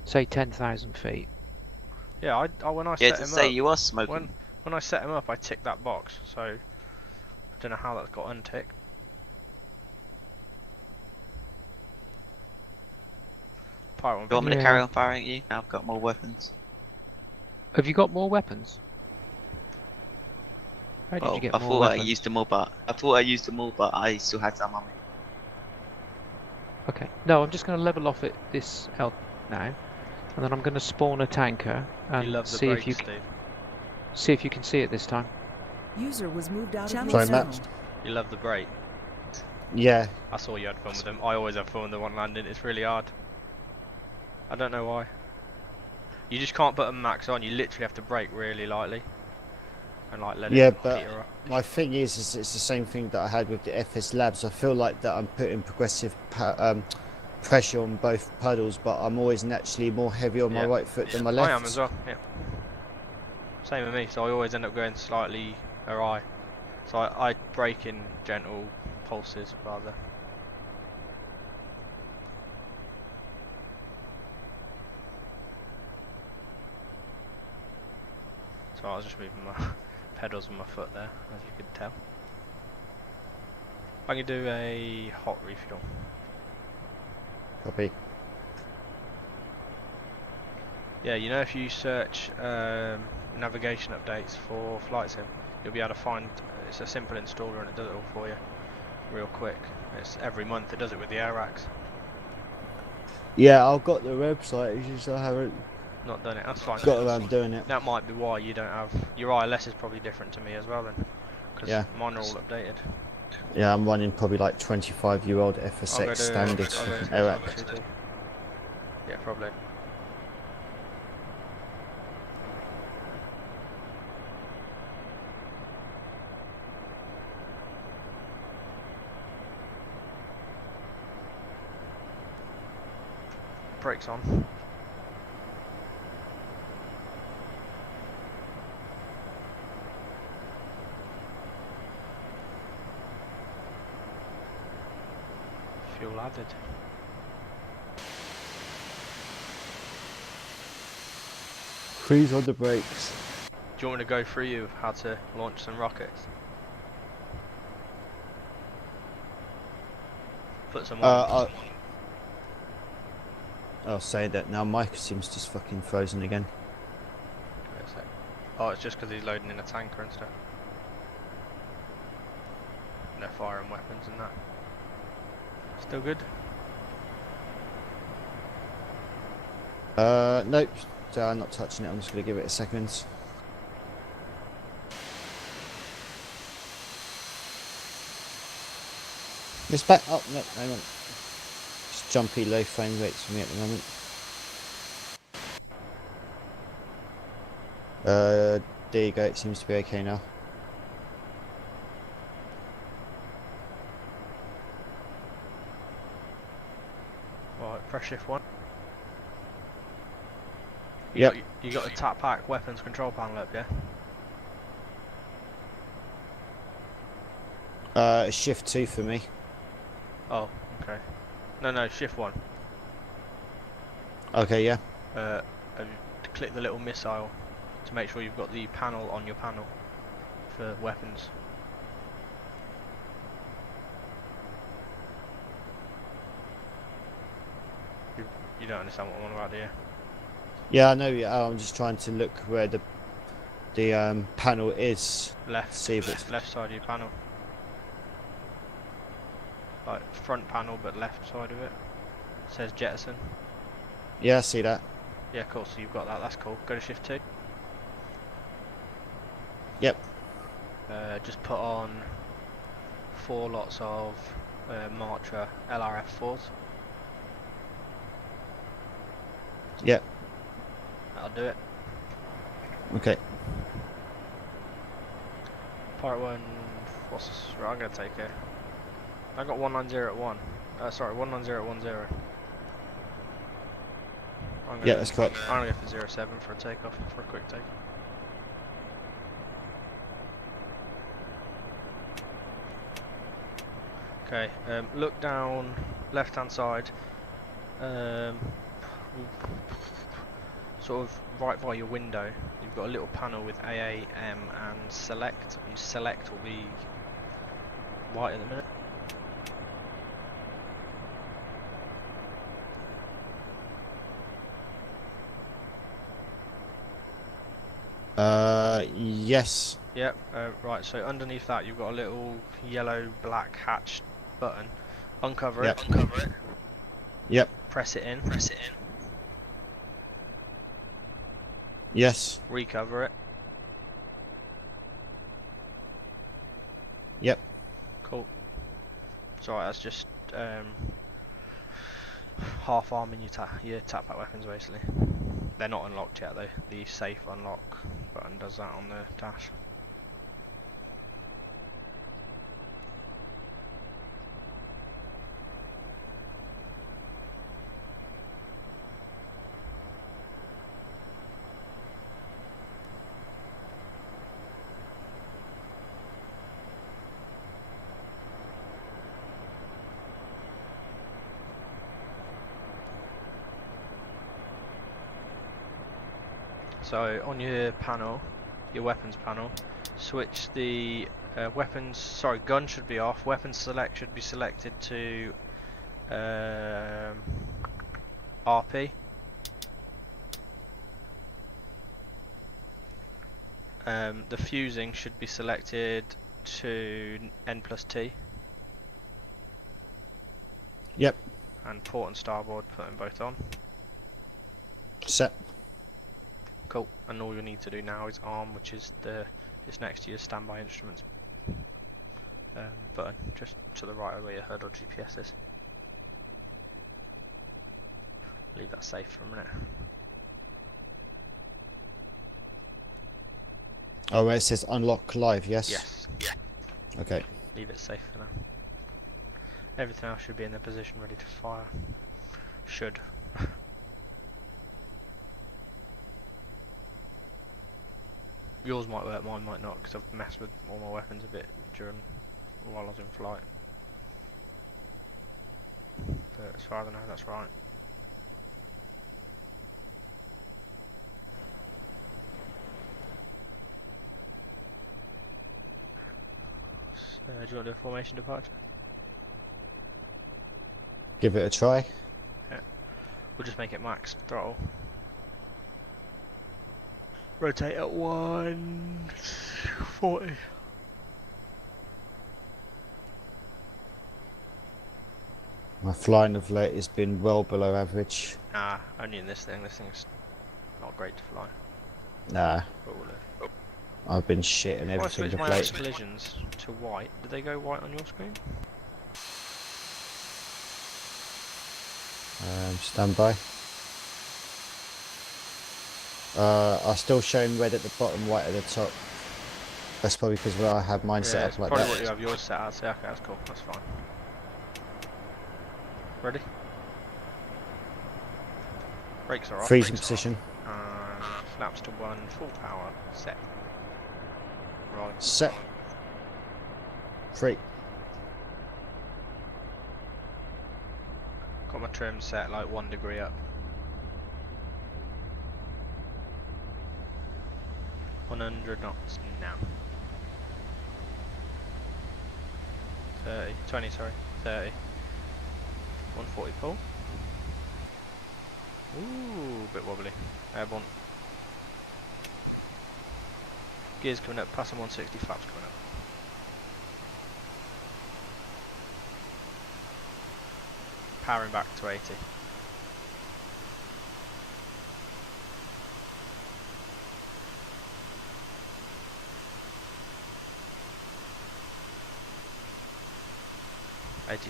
say, 10,000 feet. Yeah, when I Yeah, set to him say up, you are smoking. when I set him up, I ticked that box. So I don't know how that's got unticked. Pirate one. You want me to Yeah. carry on firing at you? I've got more weapons. Have you got more weapons? How did Well, you get I more thought weapons? I used them all, but I still had some on me. Okay. No, I'm just going to level off it this health now, and then I'm going to spawn a tanker You and love the see if brakes, you Steve. see if you can see it this time. User was moved out of Sorry, your Matt. zone. You love the brake. Yeah, I saw you had fun with them. I always have fun with the one landing. It's really hard. I don't know why. You just can't put them max on. You literally have to brake really lightly, and like let Yeah, it but peter up. my thing is it's the same thing that I had with the FS Labs. I feel like that I'm putting progressive pressure on both pedals, but I'm always naturally more heavy on my Yeah. right foot than my left. I am as well. Yeah. Same with me. So I always end up going slightly awry. So I brake in gentle pulses rather. So I was just moving my pedals with my foot there, as you could tell. I can do a hot refuel. Copy. Yeah, you know, if you search navigation updates for flight sim, you'll be able to find. It's a simple installer and it does it all for you, real quick. It's every month. It does it with the air racks. Yeah, I've got the website. It's just I haven't Not done it. That's fine. got around doing it. That might be why you don't have your ILS is probably different to me as well then, because Yeah. mine are all updated. Yeah, I'm running probably like 25-year-old I'll go FSX do- standard I'll go air to rack. Yeah, probably. Brakes on. Fuel added. Freeze on the brakes. Do you want me to go through you how to launch some rockets? Put some on. I'll say that now. Mike seems just fucking frozen again. Wait a sec. Oh, it's just because he's loading in a tanker and stuff. And they're firing weapons and that. Still good? Nope. So I'm not touching it. I'm just gonna give it a second. It's back up. No, hang on. Just jumpy low frame rates for me at the moment. There you go. It seems to be okay now. Alright, press shift 1. Yep. You got the tap pack weapons control panel up, yeah? Shift 2 for me. Oh, okay. No, shift 1. Okay, yeah. Click the little missile to make sure you've got the panel on your panel for weapons. You don't understand what I'm on about, do you? Yeah, I know. Yeah, I'm just trying to look where the panel is. Left. See if it's Left side of your panel. Like front panel, but left side of it. Says jettison. Yeah, I see that. Yeah, cool. So you've got that. That's cool. Go to shift 2. Yep. Just put on 4 lots of Martra LRF4s. Yep. That'll do it. Okay. Part 1. What's this? Right, I'm gonna take it. I got 190 at 1. Sorry, 190 at 10. Yeah, that's correct. I'm gonna go for 07 for a takeoff, for a quick takeoff. Okay, look down, left hand side, sort of right by your window. You've got a little panel with AA, M and select. And select will be white at the minute. Yes. Yep, right, so underneath that you've got a little yellow black hatched button. Uncover Yep. it, uncover it, Yep. press it in, Yes. recover it. Yep. Cool. It's alright, that's just half arming your tap back weapons basically. They're not unlocked yet though. The safe unlock button does that on the dash. So on your panel, your weapons panel, switch the gun should be off, weapons select should be selected to RP. The fusing should be selected to N+T. Yep. And port and starboard, put them both on. Set. Cool. And all you need to do now is arm, which is it's next to your standby instruments button, just to the right of where your HUD or GPS is. Leave that safe for a minute. Oh, where it says unlock live, yes? Yes. Okay. Leave it safe for now. Everything else should be in their position ready to fire. Should. Yours might work, mine might not, because I've messed with all my weapons a bit while I was in flight. But as far as I know, that's right. So, do you want to do a formation departure? Give it a try. Yeah. We'll just make it max throttle. Rotate at 140. My flying of late has been well below average. Nah, only in this thing. This thing's not great to fly. Nah, But we'll live. I've been shitting If I everything switch of my late. collisions to white, do they go white on your screen? Stand by. Are still showing red at the bottom, white at the top. That's probably because where I have mine set Yeah, up it's like probably that. what you have yours set as. Yeah, okay, that's cool. That's fine. Ready? Brakes are off. Freezing position. Flaps to 1, full power, set. Right. Set. Free. Got my trim set like 1 degree up. 100 knots now. 20, sorry, 30. 140 pull. Ooh, bit wobbly. Airborne. Gears coming up, passing 160, flaps coming up. Powering back to 80.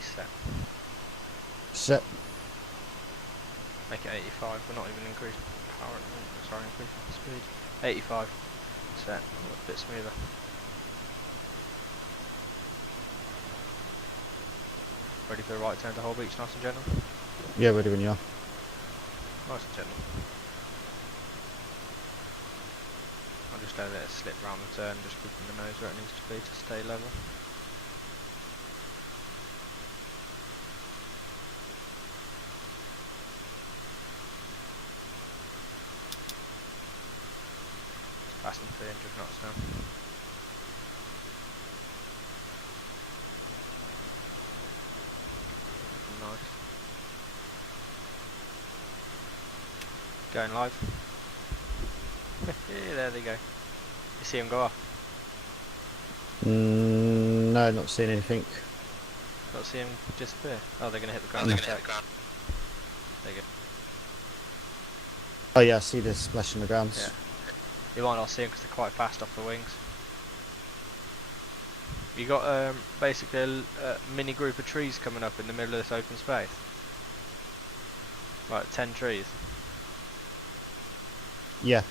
Set. Set. Make it 85. We're not even increasing power. Sorry, increasing speed. 85. Set. A bit smoother. Ready for the right turn to whole beach, nice and gentle? Yeah, ready when you are. Nice and gentle. I'll just let it slip round the turn, just keeping the nose where it needs to be to stay level. It's passing 300 knots now. Looking nice. Going live. There they go. You see them go off? No, not seeing anything. Not see them disappear. Oh, they're going to hit the ground. There you go. Oh yeah, I see the splash on the ground. Yeah. You might not see them because they're quite fast off the wings. You got basically a mini group of trees coming up in the middle of this open space. Like 10 trees. Yeah.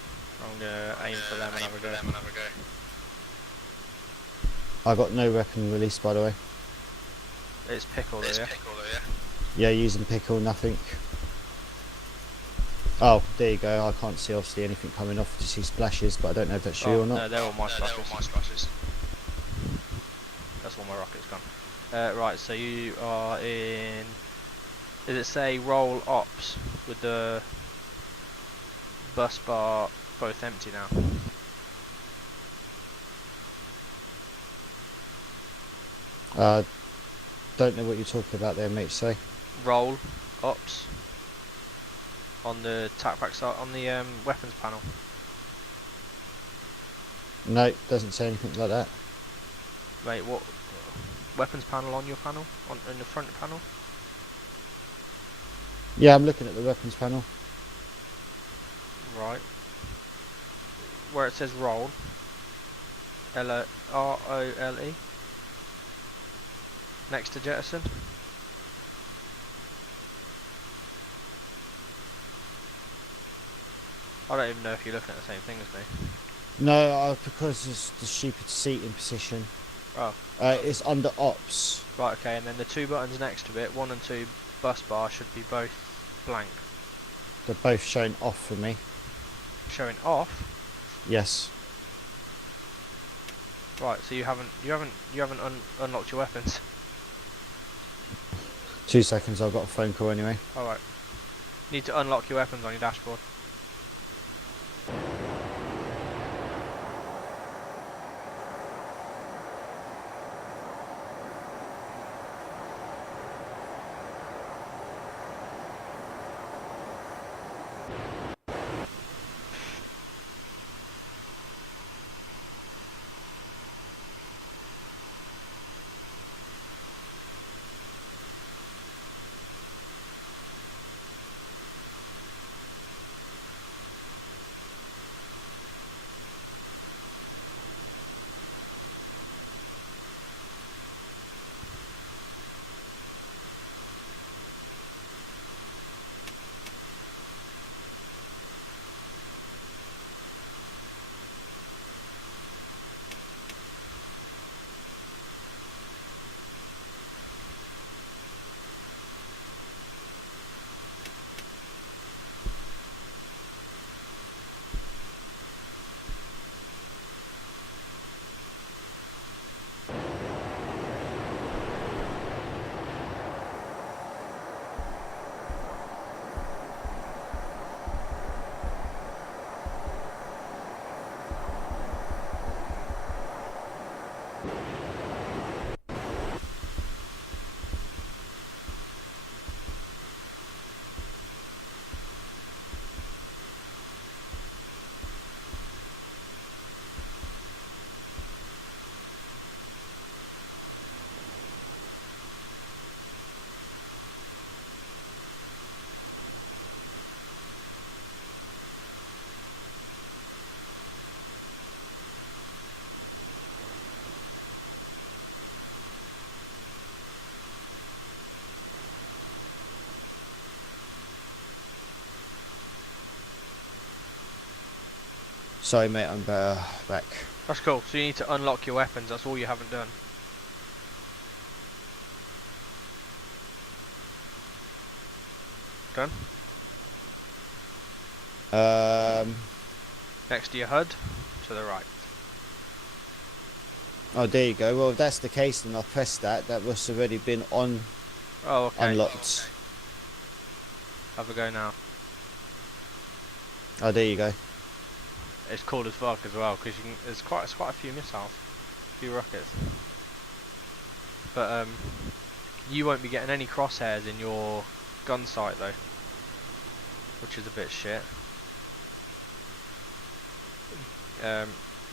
I'm gonna aim for them and have a go. I got no weapon release, by the way. It's pickle though, yeah? Yeah, using pickle, nothing. Oh, there you go. I can't see obviously anything coming off. Just see splashes, but I don't know if that's you or not. No, they're all my splashes. That's all my rockets gone. Right, so you are in... Does it say roll ops with the bus bar both empty now? Don't know what you're talking about there, mate. Say. Roll ops on the tac pack side, on the weapons panel. No, doesn't say anything like that. Wait, what? Weapons panel on your panel? In the front panel? Yeah, I'm looking at the weapons panel. Right. Where it says roll. R-O-L-E. Next to jettison. I don't even know if you're looking at the same thing as me. No, because it's the stupid seating position. Oh. It's under ops. Right, okay, and then the two buttons next to it, 1 and 2 bus bar, should be both blank. They're both showing off for me. Showing off? Yes. Right, so you haven't unlocked your weapons. 2 seconds, I've got a phone call anyway. Alright. Need to unlock your weapons on your dashboard. Sorry, mate, I'm back. That's cool, so you need to unlock your weapons, that's all you haven't done. done. Next to your HUD, to the right. Oh, there you go. Well, if that's the case, then I'll press that. That must have already been on Oh, okay. unlocked. Have a go now. Oh, there you go. It's cool as fuck as well because there's quite a few missiles, a few rockets. But you won't be getting any crosshairs in your gun sight though, which is a bit shit.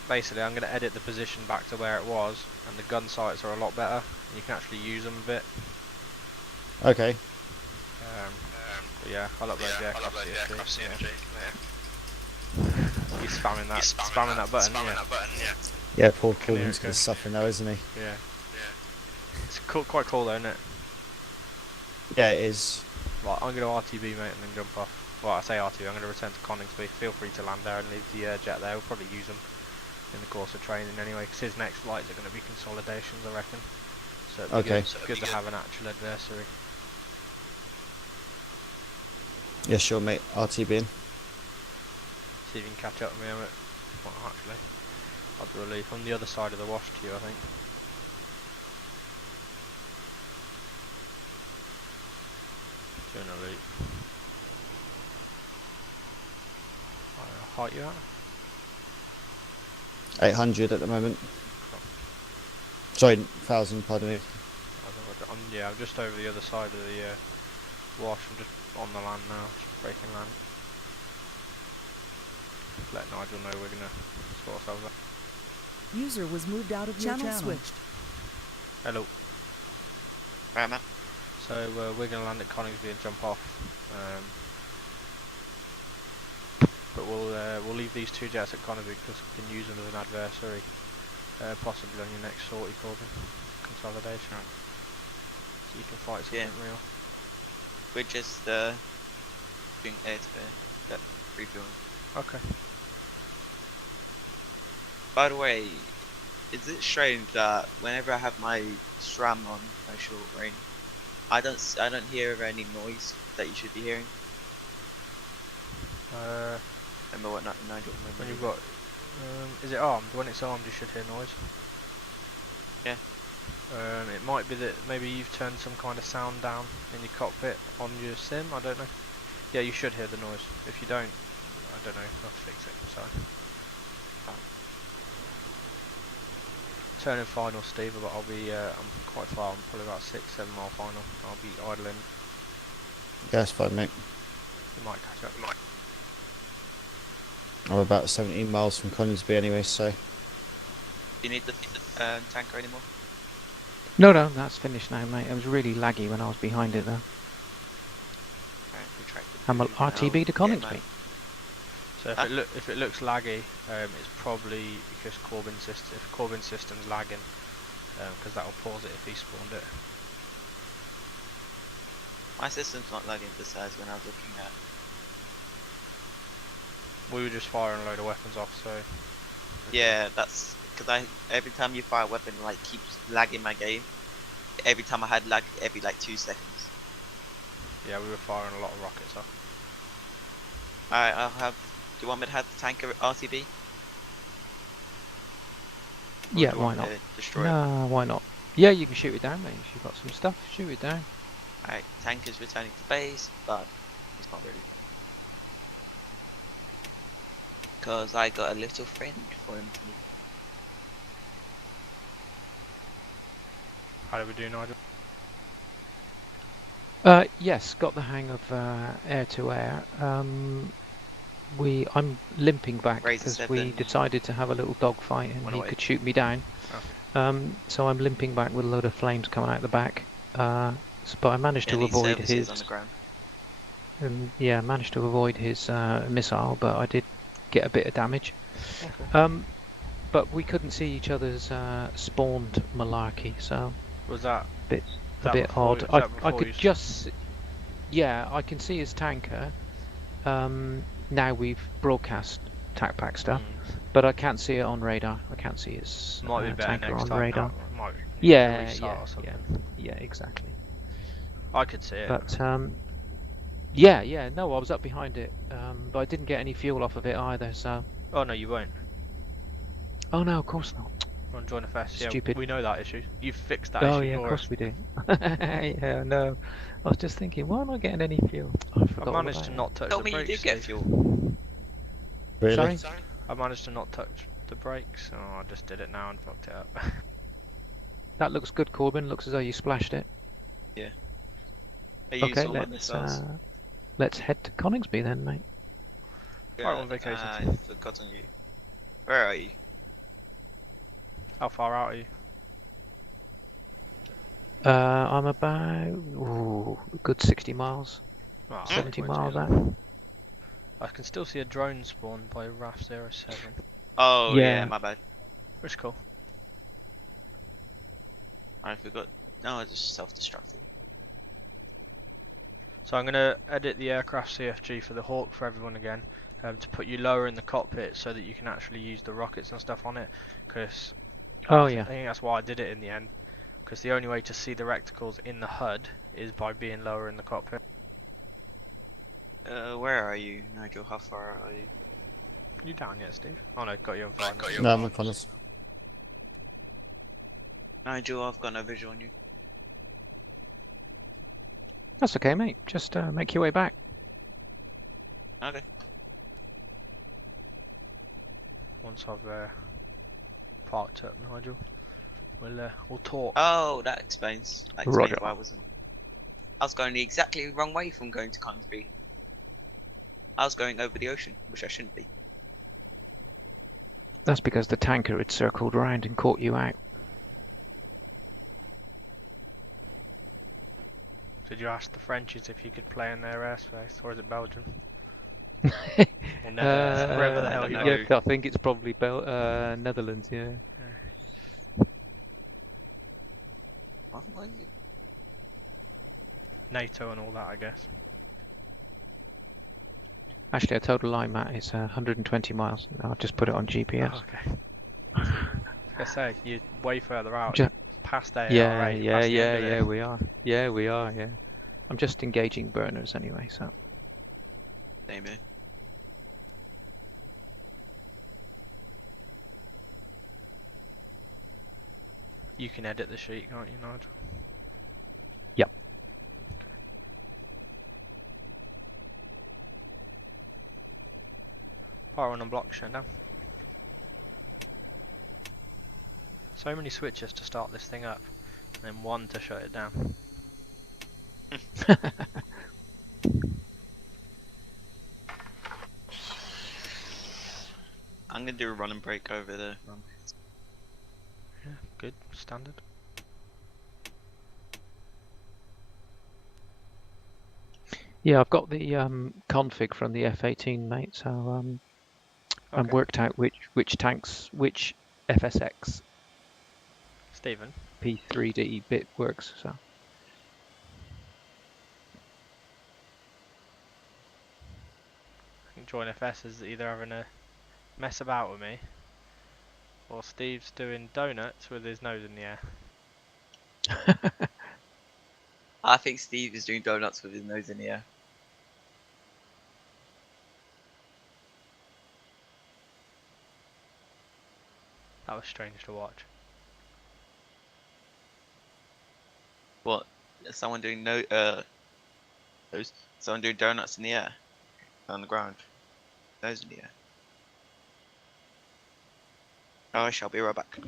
Basically, I'm going to edit the position back to where it was, and the gun sights are a lot better. And you can actually use them a bit. Okay. But yeah, I'll upload the aircraft CFG. He's spamming that button, yeah. Yeah, Paul Corbin's going to suffer now, isn't he? Yeah. It's cool, quite cool though, isn't it? Yeah, it is. Right, I'm going to RTB, mate, and then jump off. Well, I say RTB, I'm going to return to Coningsby. Feel free to land there and leave the jet there. We'll probably use them in the course of training anyway, because his next flights are going to be consolidations, I reckon. So it'd be good to have an actual adversary. Yeah, sure, mate. RTB in. See if you can catch up with me on it. Well, actually, I'd relief on the other side of the wash to you, I think. Doing a loop. Height you at? 800 at the moment. Sorry, 1,000, pardon me. Yeah, I'm just over the other side of the wash. I'm just on the land now, just breaking land. Let Nigel know we're gonna sort ourselves out. User was moved out of channel switched. Hello. Right, Matt. So we're gonna land at Coningsby and jump off. But we'll leave these two jets at Coningsby because we can use them as an adversary, possibly on your next sortie, Corbin. Consolidation. So you can fight something real. We're just doing air to air, refueling. Okay. By the way, is it strange that whenever I have my SRAM on, my short range, I don't hear any noise that you should be hearing? Remember what Nigel? When you've got, is it armed? When it's armed, you should hear noise. Yeah. It might be that maybe you've turned some kind of sound down in your cockpit on your sim. I don't know. Yeah, you should hear the noise. If you don't, I don't know. I'll fix it. Sorry. Turning final, Steve, but I'll be. I'm quite far. I'm probably about 6-7 mile final. I'll be idling. Yeah, that's fine, mate. You might catch up. I'm about 17 miles from Coningsby anyway, so. Do you need the tanker anymore? No, that's finished now, mate. It was really laggy when I was behind it, though. Right, retracted. I'm a RTB to Coningsby. So if it looks laggy, it's probably because Corbin's system's lagging, because that will pause it if he spawned it. My system's not lagging this size when I was looking at. We were just firing a load of weapons off, so. Yeah, that's because every time you fire a weapon, like keeps lagging my game. Every time I had lag, every like 2 seconds. Yeah, we were firing a lot of rockets off. Alright, I'll have. Do you want me to have the tanker RTB? Yeah, why not? No, why not? Yeah, you can shoot it down, mate. If you've got some stuff, shoot it down. Alright, tanker's returning to base, but he's not ready. Because I got a little friend for him. How did we do, Nigel? Yes, got the hang of air to air. I'm limping back because we decided to have a little dogfight and he could shoot me down. Oh. So I'm limping back with a load of flames coming out the back. But I managed to avoid his. On the ground. Yeah, managed to avoid his missile, but I did get a bit of damage. Okay. But we couldn't see each other's spawned malarkey, so was that a bit odd. I could just, yeah, I can see his tanker. Now we've broadcast TACPAC stuff, but I can't see it on radar. I can't see his tanker on radar. Yeah, exactly. I could see it. But Yeah. No, I was up behind it, but I didn't get any fuel off of it either. So. Oh no, you won't. Oh no, of course not. We're on Join FS. Yeah, Stupid. we know that issue. You've fixed that Oh issue yeah, of for course us. we do. Yeah, no. I was just thinking, why am I getting any fuel? I forgot I all managed about to it. not touch Tell the me you brakes. did get Steve. fuel. Really? Sorry? I managed to not touch the brakes. Oh, I just did it now and fucked it up. That looks good, Corbin. Looks as though you splashed it. I used Okay, all my let's missiles. let's head to Coningsby then, mate. Right on vacation. I've forgotten you. Where are you? How far out are you? I'm about a good 60 miles, Oh, 70 won't take miles long. out. I can still see a drone spawn by RAF-07, Oh yeah, Yeah. my bad. which is cool. I forgot. No, I just self-destructed. So I'm going to edit the aircraft CFG for the Hawk for everyone again, to put you lower in the cockpit so that you can actually use the rockets and stuff on it, because Oh I yeah. think that's why I did it in the end, because the only way to see the reticles in the HUD is by being lower in the cockpit. Where are you, Nigel? How far are you? You down yet, Steve? Oh no, got you on fire. No, I'm on Connors. Nigel, I've got no visual on you. That's okay, mate. Just make your way back. Okay. Once I've parked up, Nigel, we'll talk. Oh, that explains. That explains Roger. why I wasn't. I was going the exactly wrong way from going to Coningsby. I was going over the ocean, which I shouldn't be. That's because the tanker had circled around and caught you out. Did you ask the Frenchies if you could play in their airspace, or is it Belgium? Or Netherlands, wherever the hell you know. are. Yeah, I think it's probably Netherlands. Yeah. What is it? NATO and all that, I guess. Actually, I told a lie, Matt. It's 120 miles. I'll just put it on GPS. Oh, okay. I was gonna say, you're way further out, Ju- past AR8, Yeah, past the end of yeah, it. we are. Yeah, we are, yeah. I'm just engaging burners anyway, so. Same here. You can edit the sheet, can't you, Nigel? Yep. Okay. Power on and block shut down. So many switches to start this thing up, and then one to shut it down. I'm gonna do a run and break over the run. Yeah, good, standard. Yeah, I've got the config from the F-18, mate, so I've Okay. worked out which tanks, which FSX Stephen, P3D bit works, so. I think Join FS is either having a mess about with me, or Steve's doing donuts with his nose in the air. I think Steve is doing donuts with his nose in the air. That was strange to watch. What? Someone doing someone doing donuts in the air, on the ground, nose in the air. I shall be right back.